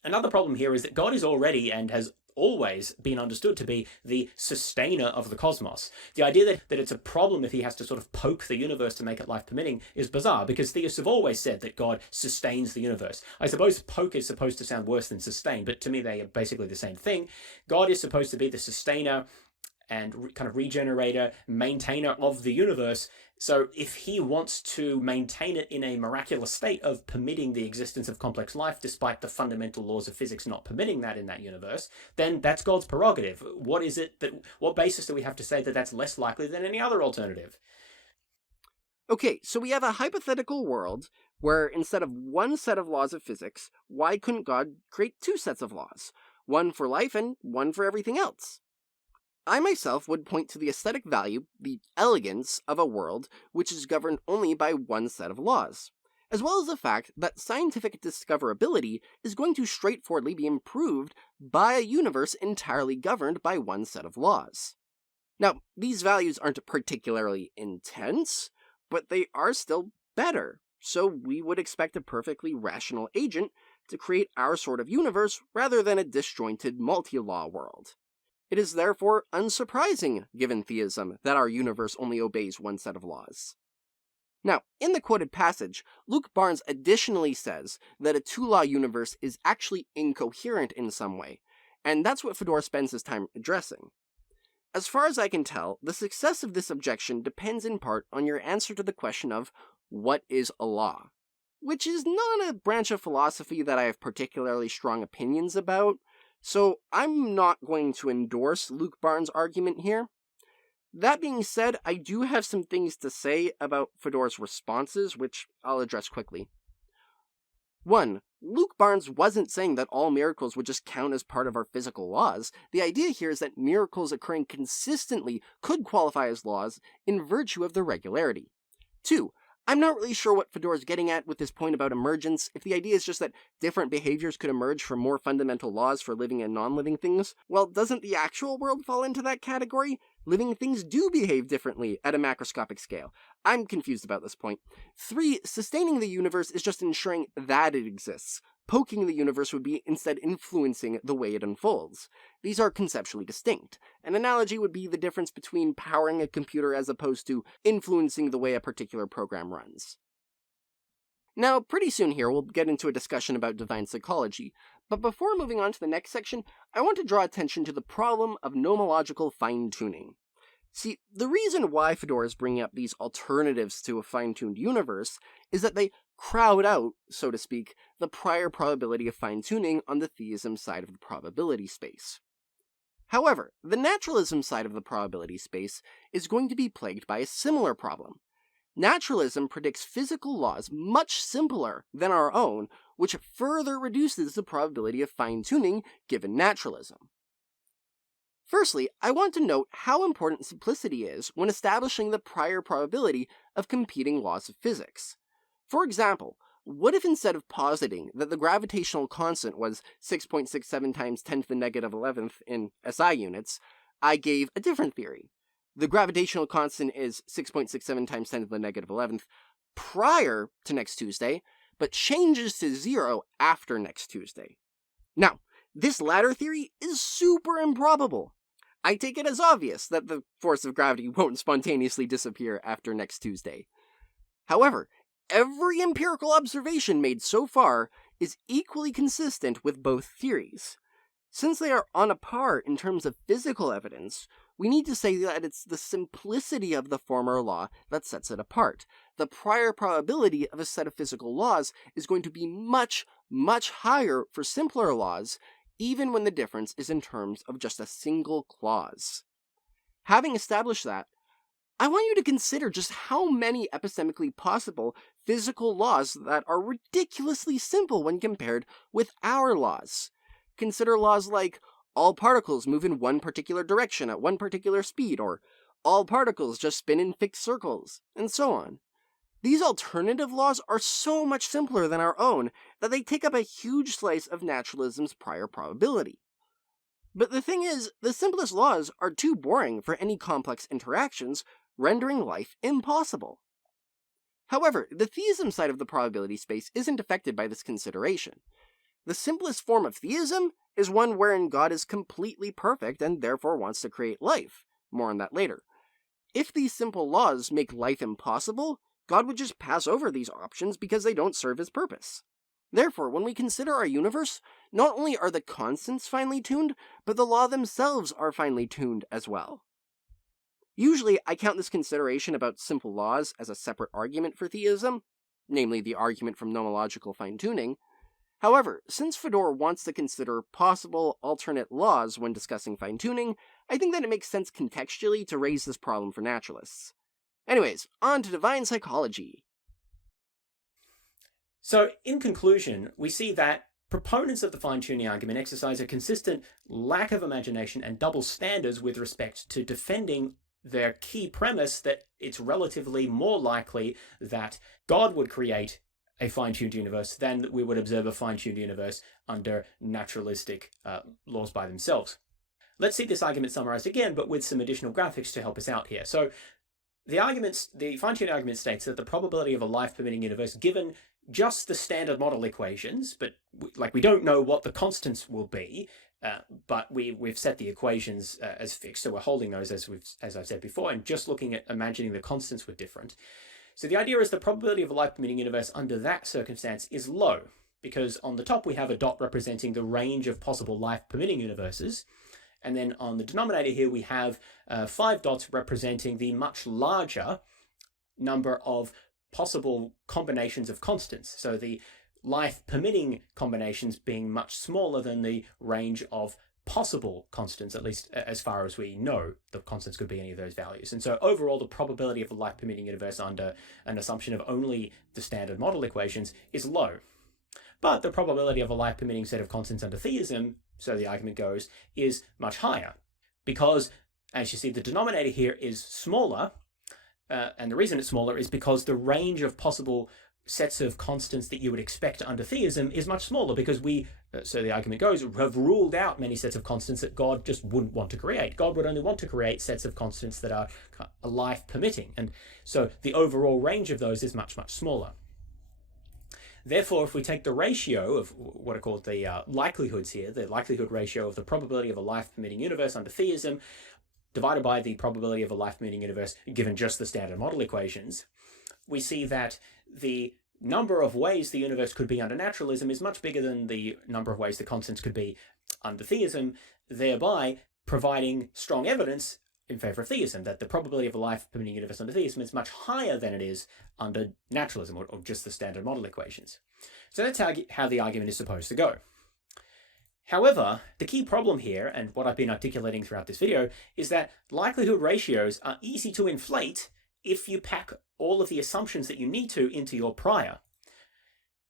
Another problem here is that God is already and has always been understood to be the sustainer of the cosmos. The idea that it's a problem if he has to sort of poke the universe to make it life-permitting is bizarre, because theists have always said that God sustains the universe. I suppose poke is supposed to sound worse than sustain, but to me they are basically the same thing. God is supposed to be the sustainer and kind of regenerator, maintainer of the universe. So if he wants to maintain it in a miraculous state of permitting the existence of complex life, despite the fundamental laws of physics not permitting that in that universe, then that's God's prerogative. What basis do we have to say that that's less likely than any other alternative? Okay, so we have a hypothetical world where instead of one set of laws of physics, why couldn't God create two sets of laws? One for life and one for everything else? I myself would point to the aesthetic value, the elegance of a world which is governed only by one set of laws, as well as the fact that scientific discoverability is going to straightforwardly be improved by a universe entirely governed by one set of laws. Now, these values aren't particularly intense, but they are still better, so we would expect a perfectly rational agent to create our sort of universe rather than a disjointed multi-law world. It is therefore unsurprising, given theism, that our universe only obeys one set of laws. Now, in the quoted passage, Luke Barnes additionally says that a two-law universe is actually incoherent in some way, and that's what Fodor spends his time addressing. As far as I can tell, the success of this objection depends in part on your answer to the question of, what is a law? Which is not a branch of philosophy that I have particularly strong opinions about, so I'm not going to endorse Luke Barnes' argument here. That being said, I do have some things to say about Fodor's responses, which I'll address quickly. 1. Luke Barnes wasn't saying that all miracles would just count as part of our physical laws. The idea here is that miracles occurring consistently could qualify as laws in virtue of their regularity. 2. I'm not really sure what Fodor is getting at with this point about emergence. If the idea is just that different behaviors could emerge from more fundamental laws for living and non-living things, well, doesn't the actual world fall into that category? Living things do behave differently at a macroscopic scale. I'm confused about this point. 3. Sustaining the universe is just ensuring that it exists. Poking the universe would be instead influencing the way it unfolds. These are conceptually distinct. An analogy would be the difference between powering a computer as opposed to influencing the way a particular program runs. Now, pretty soon here, we'll get into a discussion about divine psychology, but before moving on to the next section, I want to draw attention to the problem of nomological fine-tuning. See, the reason why Fodor is bringing up these alternatives to a fine-tuned universe is that they crowd out, so to speak, the prior probability of fine-tuning on the theism side of the probability space. However, the naturalism side of the probability space is going to be plagued by a similar problem. Naturalism predicts physical laws much simpler than our own, which further reduces the probability of fine-tuning given naturalism. Firstly, I want to note how important simplicity is when establishing the prior probability of competing laws of physics. For example, what if instead of positing that the gravitational constant was 6.67 times 10 to the negative 11th in SI units, I gave a different theory? The gravitational constant is 6.67 times 10 to the negative 11th prior to next Tuesday, but changes to 0 after next Tuesday. Now, this latter theory is super improbable. I take it as obvious that the force of gravity won't spontaneously disappear after next Tuesday. However, every empirical observation made so far is equally consistent with both theories. Since they are on a par in terms of physical evidence, we need to say that it's the simplicity of the former law that sets it apart. The prior probability of a set of physical laws is going to be much, much higher for simpler laws, even when the difference is in terms of just a single clause. Having established that, I want you to consider just how many epistemically possible physical laws that are ridiculously simple when compared with our laws. Consider laws like all particles move in one particular direction at one particular speed, or all particles just spin in fixed circles, and so on. These alternative laws are so much simpler than our own that they take up a huge slice of naturalism's prior probability. But the thing is, the simplest laws are too boring for any complex interactions, rendering life impossible. However, the theism side of the probability space isn't affected by this consideration. The simplest form of theism is one wherein God is completely perfect and therefore wants to create life. More on that later. If these simple laws make life impossible, God would just pass over these options because they don't serve his purpose. Therefore, when we consider our universe, not only are the constants finely tuned, but the laws themselves are finely tuned as well. Usually, I count this consideration about simple laws as a separate argument for theism, namely the argument from nomological fine-tuning. However, since Fodor wants to consider possible alternate laws when discussing fine-tuning, I think that it makes sense contextually to raise this problem for naturalists. Anyways, on to divine psychology. So, in conclusion, we see that proponents of the fine-tuning argument exercise a consistent lack of imagination and double standards with respect to defending their key premise that it's relatively more likely that God would create a fine-tuned universe than that we would observe a fine-tuned universe under naturalistic laws by themselves. Let's see this argument summarized again, but with some additional graphics to help us out here. So, the fine-tuning argument states that the probability of a life-permitting universe, given just the standard model equations, but we don't know what the constants will be, but we've set the equations as fixed, so we're holding those as I've said before, and just looking at imagining the constants were different. So the idea is the probability of a life-permitting universe under that circumstance is low, because on the top we have a dot representing the range of possible life-permitting universes, and then on the denominator here we have 5 dots representing the much larger number of possible combinations of constants. So the life-permitting combinations being much smaller than the range of possible constants, at least as far as we know the constants could be any of those values. And so overall, the probability of a life-permitting universe under an assumption of only the standard model equations is low. But the probability of a life-permitting set of constants under theism, so the argument goes, is much higher. Because, as you see, the denominator here is smaller, and the reason it's smaller is because the range of possible sets of constants that you would expect under theism is much smaller, because we, so the argument goes, have ruled out many sets of constants that God just wouldn't want to create. God would only want to create sets of constants that are life-permitting, and so the overall range of those is much, much smaller. Therefore, if we take the ratio of what are called the likelihoods here, the likelihood ratio of the probability of a life-permitting universe under theism, divided by the probability of a life-permitting universe given just the standard model equations, we see that the number of ways the universe could be under naturalism is much bigger than the number of ways the constants could be under theism, thereby providing strong evidence in favor of theism, that the probability of a life-permitting universe under theism is much higher than it is under naturalism, or just the standard model equations. So that's how the argument is supposed to go. However, the key problem here, and what I've been articulating throughout this video, is that likelihood ratios are easy to inflate if you pack all of the assumptions that you need to into your prior.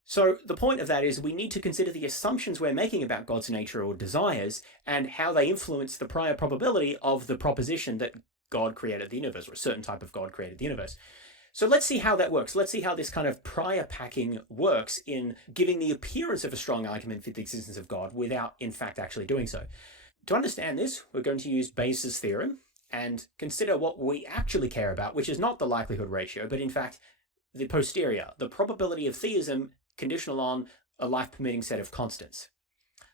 So the point of that is we need to consider the assumptions we're making about God's nature or desires and how they influence the prior probability of the proposition that God created the universe, or a certain type of God created the universe. So let's see how that works. Let's see how this kind of prior packing works in giving the appearance of a strong argument for the existence of God without in fact actually doing so. To understand this, we're going to use Bayes' theorem and consider what we actually care about, which is not the likelihood ratio, but in fact the posterior, the probability of theism conditional on a life-permitting set of constants.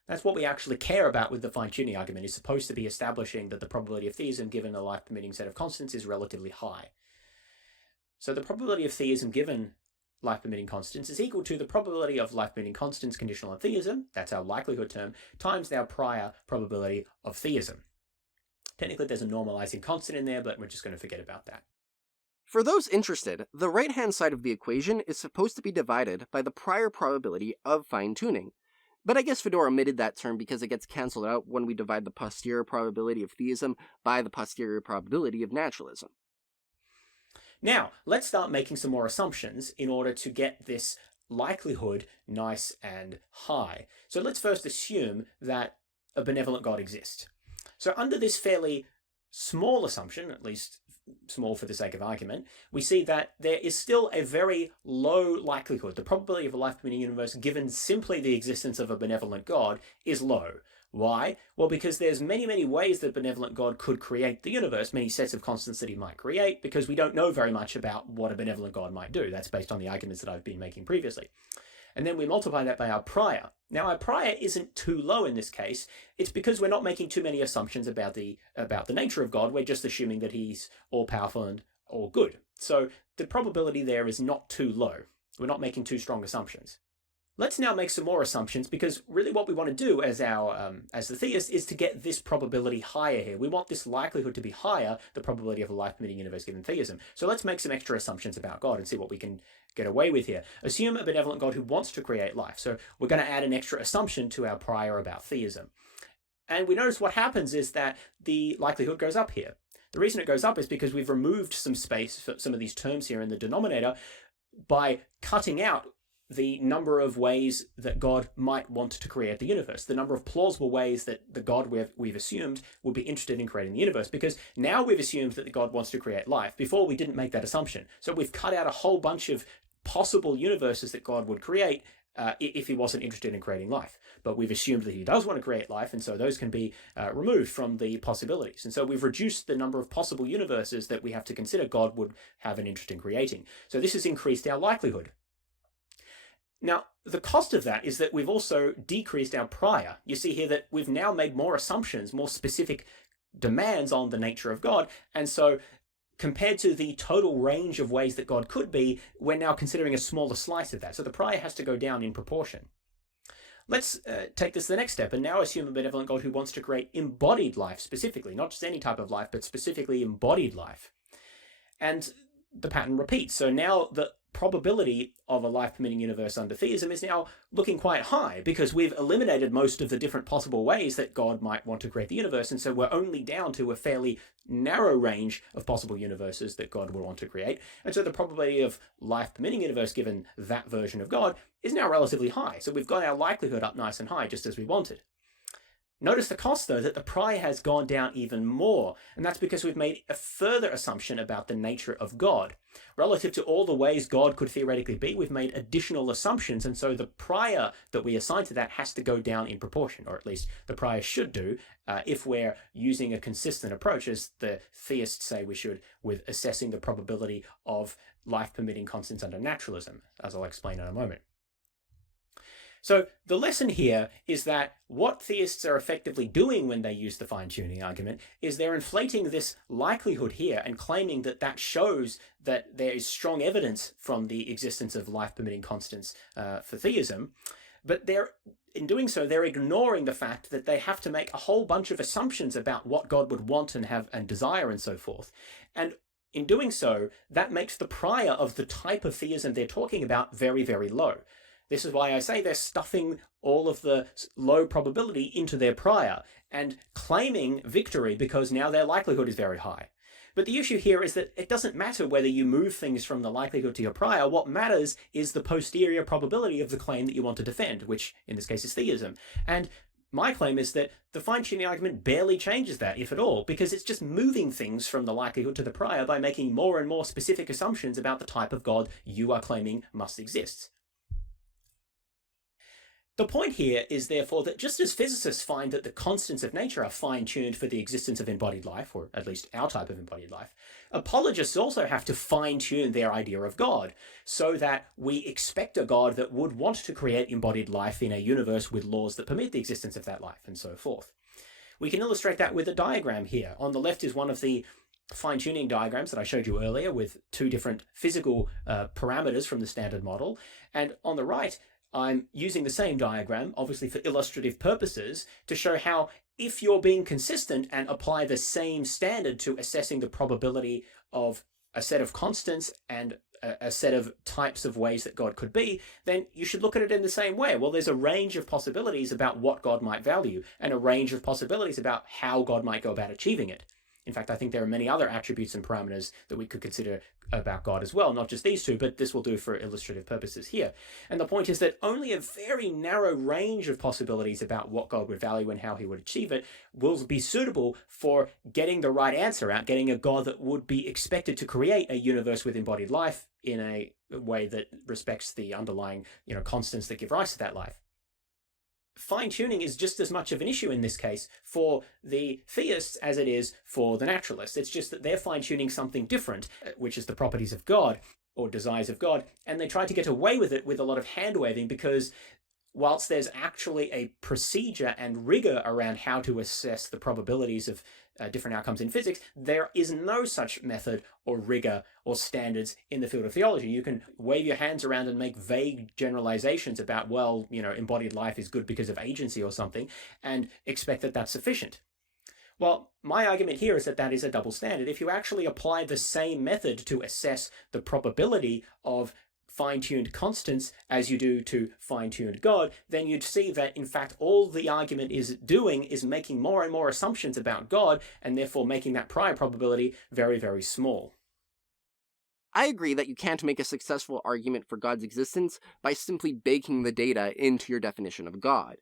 That's what we actually care about with the fine-tuning argument. It's supposed to be establishing that the probability of theism given a life-permitting set of constants is relatively high. So the probability of theism given life-permitting constants is equal to the probability of life-permitting constants conditional on theism, that's our likelihood term, times our prior probability of theism. Technically there's a normalizing constant in there, but we're just going to forget about that. For those interested, the right-hand side of the equation is supposed to be divided by the prior probability of fine-tuning. But I guess Fodor omitted that term because it gets cancelled out when we divide the posterior probability of theism by the posterior probability of naturalism. Now, let's start making some more assumptions in order to get this likelihood nice and high. So let's first assume that a benevolent God exists. So under this fairly small assumption, at least small for the sake of argument, we see that there is still a very low likelihood. The probability of a life-permitting universe given simply the existence of a benevolent God is low. Why? Well, because there's many ways that benevolent God could create the universe, many sets of constants that he might create, because we don't know very much about what a benevolent God might do. That's based on the arguments that I've been making previously. And then we multiply that by our prior. Now, our prior isn't too low in this case. It's because we're not making too many assumptions about the nature of God. We're just assuming that he's all-powerful and all good. So the probability there is not too low. We're not making too strong assumptions. Let's now make some more assumptions, because really what we want to do as the theist is to get this probability higher here. We want this likelihood to be higher, the probability of a life-permitting universe given theism. So let's make some extra assumptions about God and see what we can get away with here. Assume a benevolent God who wants to create life. So we're going to add an extra assumption to our prior about theism. And we notice what happens is that the likelihood goes up here. The reason it goes up is because we've removed some space for some of these terms here in the denominator by cutting out the number of ways that God might want to create the universe, the number of plausible ways that the God we've assumed would be interested in creating the universe, because now we've assumed that the God wants to create life. Before, we didn't make that assumption. So we've cut out a whole bunch of possible universes that God would create if he wasn't interested in creating life. But we've assumed that he does want to create life, and so those can be removed from the possibilities. And so we've reduced the number of possible universes that we have to consider God would have an interest in creating. So this has increased our likelihood. Now, the cost of that is that we've also decreased our prior. You see here that we've now made more assumptions, more specific demands on the nature of God. And so compared to the total range of ways that God could be, we're now considering a smaller slice of that. So the prior has to go down in proportion. Let's take this to the next step and now assume a benevolent God who wants to create embodied life specifically, not just any type of life, but specifically embodied life. And the pattern repeats. So now the probability of a life-permitting universe under theism is now looking quite high, because we've eliminated most of the different possible ways that God might want to create the universe, and so we're only down to a fairly narrow range of possible universes that God will want to create. And so the probability of life-permitting universe given that version of God is now relatively high. So we've got our likelihood up nice and high, just as we wanted. Notice the cost, though, that the prior has gone down even more, and that's because we've made a further assumption about the nature of God. Relative to all the ways God could theoretically be, we've made additional assumptions, and so the prior that we assign to that has to go down in proportion, or at least the prior should do, if we're using a consistent approach, as the theists say we should, with assessing the probability of life-permitting constants under naturalism, as I'll explain in a moment. So the lesson here is that what theists are effectively doing when they use the fine-tuning argument is they're inflating this likelihood here and claiming that that shows that there is strong evidence from the existence of life-permitting constants for theism. But in doing so, they're ignoring the fact that they have to make a whole bunch of assumptions about what God would want and have and desire and so forth. And in doing so, that makes the prior of the type of theism they're talking about very, very low. This is why I say they're stuffing all of the low probability into their prior and claiming victory because now their likelihood is very high. But the issue here is that it doesn't matter whether you move things from the likelihood to your prior. What matters is the posterior probability of the claim that you want to defend, which in this case is theism. And my claim is that the fine-tuning argument barely changes that, if at all, because it's just moving things from the likelihood to the prior by making more and more specific assumptions about the type of God you are claiming must exist. The point here is therefore that just as physicists find that the constants of nature are fine-tuned for the existence of embodied life, or at least our type of embodied life, apologists also have to fine-tune their idea of God so that we expect a God that would want to create embodied life in a universe with laws that permit the existence of that life, and so forth. We can illustrate that with a diagram here. On the left is one of the fine-tuning diagrams that I showed you earlier with two different physical parameters from the standard model, and on the right I'm using the same diagram, obviously for illustrative purposes, to show how if you're being consistent and apply the same standard to assessing the probability of a set of constants and a set of types of ways that God could be, then you should look at it in the same way. Well, there's a range of possibilities about what God might value and a range of possibilities about how God might go about achieving it. In fact, I think there are many other attributes and parameters that we could consider about God as well, not just these two, but this will do for illustrative purposes here. And the point is that only a very narrow range of possibilities about what God would value and how he would achieve it will be suitable for getting the right answer out, getting a God that would be expected to create a universe with embodied life in a way that respects the underlying, constants that give rise to that life. Fine-tuning is just as much of an issue in this case for the theists as it is for the naturalists. It's just that they're fine-tuning something different, which is the properties of God or desires of God, and they try to get away with it with a lot of hand-waving because whilst there's actually a procedure and rigor around how to assess the probabilities of different outcomes in physics, there is no such method or rigor or standards in the field of theology. You can wave your hands around and make vague generalizations about, well, embodied life is good because of agency or something, and expect that that's sufficient. Well, my argument here is that that is a double standard. If you actually apply the same method to assess the probability of fine-tuned constants as you do to fine-tuned God, then you'd see that, in fact, all the argument is doing is making more and more assumptions about God, and therefore making that prior probability very, very small. I agree that you can't make a successful argument for God's existence by simply baking the data into your definition of God.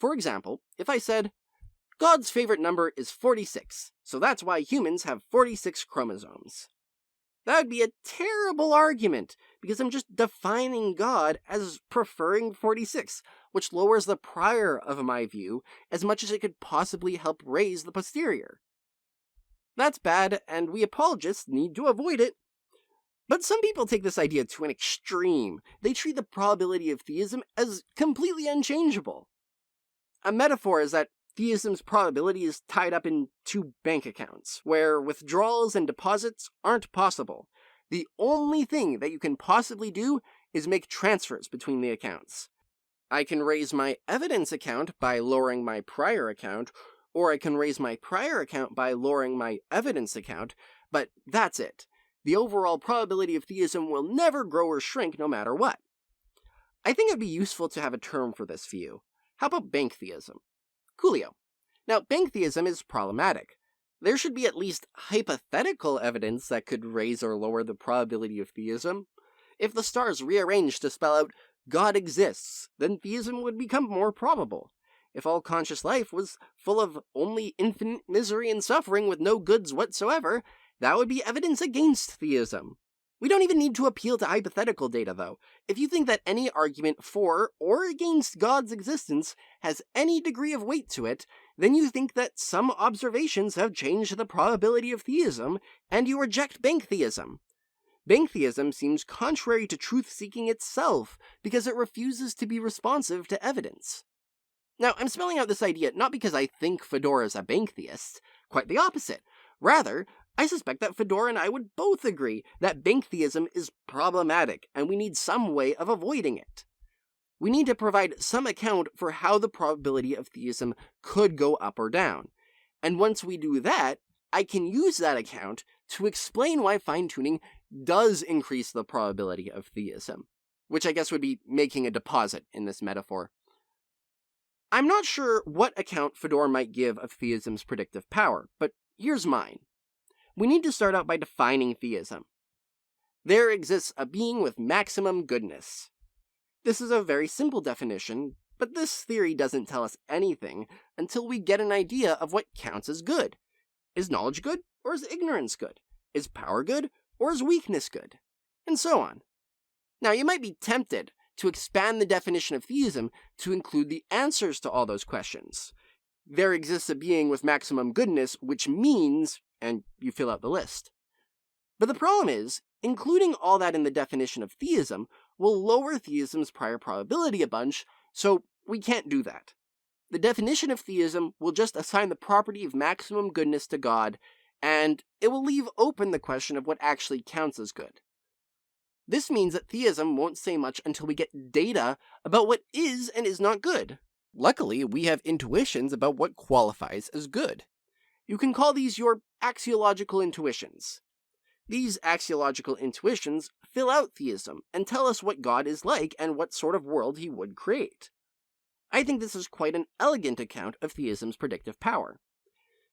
For example, if I said, God's favorite number is 46, so that's why humans have 46 chromosomes. That would be a terrible argument, because I'm just defining God as preferring 46, which lowers the prior of my view as much as it could possibly help raise the posterior. That's bad, and we apologists need to avoid it. But some people take this idea to an extreme. They treat the probability of theism as completely unchangeable. A metaphor is that theism's probability is tied up in two bank accounts, where withdrawals and deposits aren't possible. The only thing that you can possibly do is make transfers between the accounts. I can raise my evidence account by lowering my prior account, or I can raise my prior account by lowering my evidence account, but that's it. The overall probability of theism will never grow or shrink no matter what. I think it'd be useful to have a term for this view. How about bank theism? Coolio. Now, bank theism is problematic. There should be at least hypothetical evidence that could raise or lower the probability of theism. If the stars rearranged to spell out God exists, then theism would become more probable. If all conscious life was full of only infinite misery and suffering with no goods whatsoever, that would be evidence against theism. We don't even need to appeal to hypothetical data, though. If you think that any argument for or against God's existence has any degree of weight to it, then you think that some observations have changed the probability of theism, and you reject bank theism. Bank theism seems contrary to truth-seeking itself, because it refuses to be responsive to evidence. Now, I'm spelling out this idea not because I think Fodor is a bank theist, quite the opposite. Rather, I suspect that Fodor and I would both agree that bank theism is problematic, and we need some way of avoiding it. we need to provide some account for how the probability of theism could go up or down. And once we do that, I can use that account to explain why fine-tuning does increase the probability of theism, which I guess would be making a deposit in this metaphor. I'm not sure what account Fodor might give of theism's predictive power, but here's mine. We need to start out by defining theism. There exists a being with maximum goodness. This is a very simple definition, but this theory doesn't tell us anything until we get an idea of what counts as good. Is knowledge good, or is ignorance good? Is power good, or is weakness good? And so on. Now, you might be tempted to expand the definition of theism to include the answers to all those questions. There exists a being with maximum goodness, which means, and you fill out the list. But the problem is, including all that in the definition of theism will lower theism's prior probability a bunch, so we can't do that. The definition of theism will just assign the property of maximum goodness to God, and it will leave open the question of what actually counts as good. This means that theism won't say much until we get data about what is and is not good. Luckily, we have intuitions about what qualifies as good. You can call these your axiological intuitions. These axiological intuitions fill out theism and tell us what God is like and what sort of world he would create. I think this is quite an elegant account of theism's predictive power.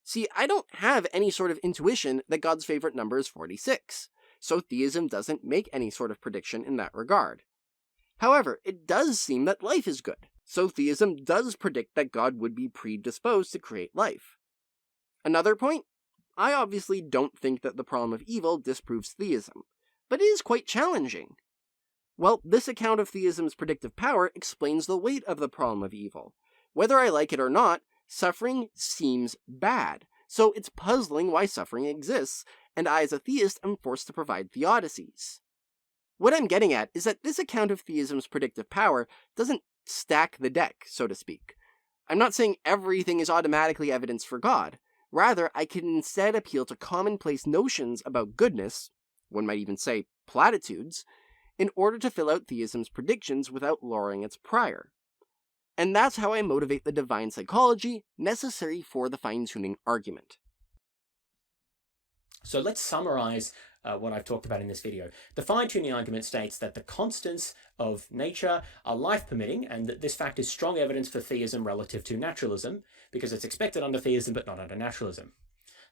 See, I don't have any sort of intuition that God's favorite number is 46, so theism doesn't make any sort of prediction in that regard. However, it does seem that life is good, so theism does predict that God would be predisposed to create life. Another point? I obviously don't think that the problem of evil disproves theism, but it is quite challenging. Well, this account of theism's predictive power explains the weight of the problem of evil. Whether I like it or not, suffering seems bad, so it's puzzling why suffering exists, and I as a theist am forced to provide theodicies. What I'm getting at is that this account of theism's predictive power doesn't stack the deck, so to speak. I'm not saying everything is automatically evidence for God. Rather, I can instead appeal to commonplace notions about goodness, one might even say platitudes, in order to fill out theism's predictions without lowering its prior. And that's how I motivate the divine psychology necessary for the fine-tuning argument. So let's summarize what I've talked about in this video. The fine-tuning argument states that the constants of nature are life-permitting, and that this fact is strong evidence for theism relative to naturalism, because it's expected under theism but not under naturalism.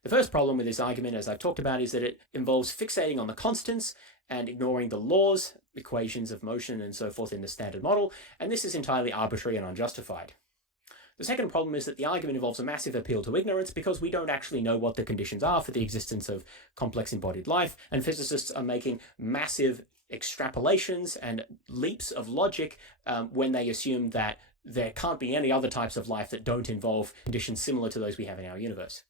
The first problem with this argument, as I've talked about, is that it involves fixating on the constants and ignoring the laws, equations of motion, and so forth in the standard model, and this is entirely arbitrary and unjustified. The second problem is that the argument involves a massive appeal to ignorance because we don't actually know what the conditions are for the existence of complex embodied life, and physicists are making massive extrapolations and leaps of logic when they assume that there can't be any other types of life that don't involve conditions similar to those we have in our universe.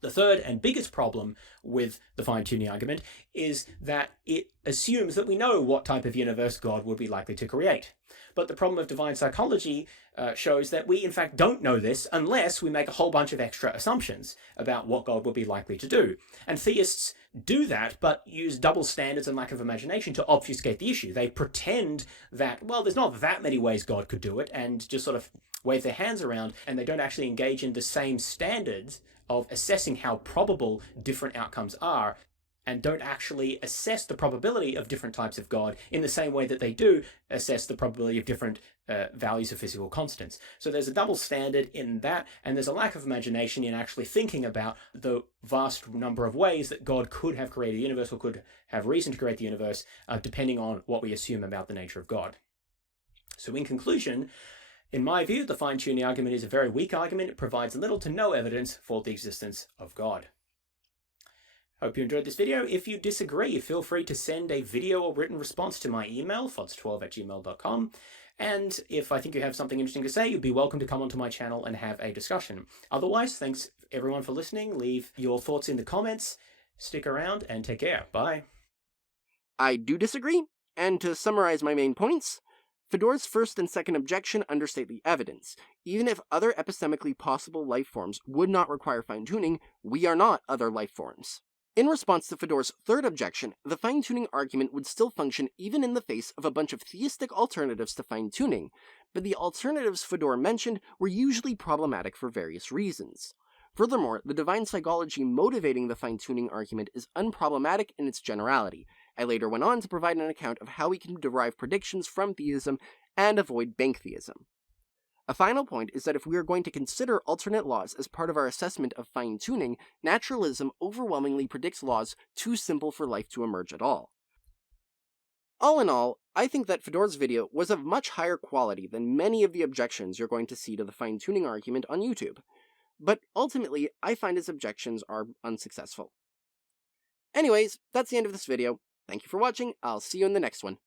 The third and biggest problem with the fine-tuning argument is that it assumes that we know what type of universe God would be likely to create. But the problem of divine psychology shows that we in fact don't know this unless we make a whole bunch of extra assumptions about what God would be likely to do. And theists do that, but use double standards and lack of imagination to obfuscate the issue. They pretend that, well, there's not that many ways God could do it, and just sort of wave their hands around, and they don't actually engage in the same standards of assessing how probable different outcomes are, and don't actually assess the probability of different types of God in the same way that they do assess the probability of different values of physical constants. So there's a double standard in that, and there's a lack of imagination in actually thinking about the vast number of ways that God could have created the universe, or could have reason to create the universe, depending on what we assume about the nature of God. So in conclusion, in my view, the fine-tuning argument is a very weak argument. It provides little to no evidence for the existence of God. Hope you enjoyed this video. If you disagree, feel free to send a video or written response to my email, fods12@gmail.com. And if I think you have something interesting to say, you'd be welcome to come onto my channel and have a discussion. Otherwise, thanks everyone for listening. Leave your thoughts in the comments. Stick around and take care. Bye. I do disagree, and to summarize my main points, Fodor's first and second objection understate the evidence. Even if other epistemically possible life forms would not require fine-tuning, we are not other life forms. In response to Fodor's third objection, the fine-tuning argument would still function even in the face of a bunch of theistic alternatives to fine-tuning, but the alternatives Fodor mentioned were usually problematic for various reasons. Furthermore, the divine psychology motivating the fine-tuning argument is unproblematic in its generality. I later went on to provide an account of how we can derive predictions from theism and avoid bank theism. A final point is that if we are going to consider alternate laws as part of our assessment of fine-tuning, naturalism overwhelmingly predicts laws too simple for life to emerge at all. All in all, I think that Fodor's video was of much higher quality than many of the objections you're going to see to the fine-tuning argument on YouTube. But ultimately, I find his objections are unsuccessful. Anyways, that's the end of this video. Thank you for watching. I'll see you in the next one.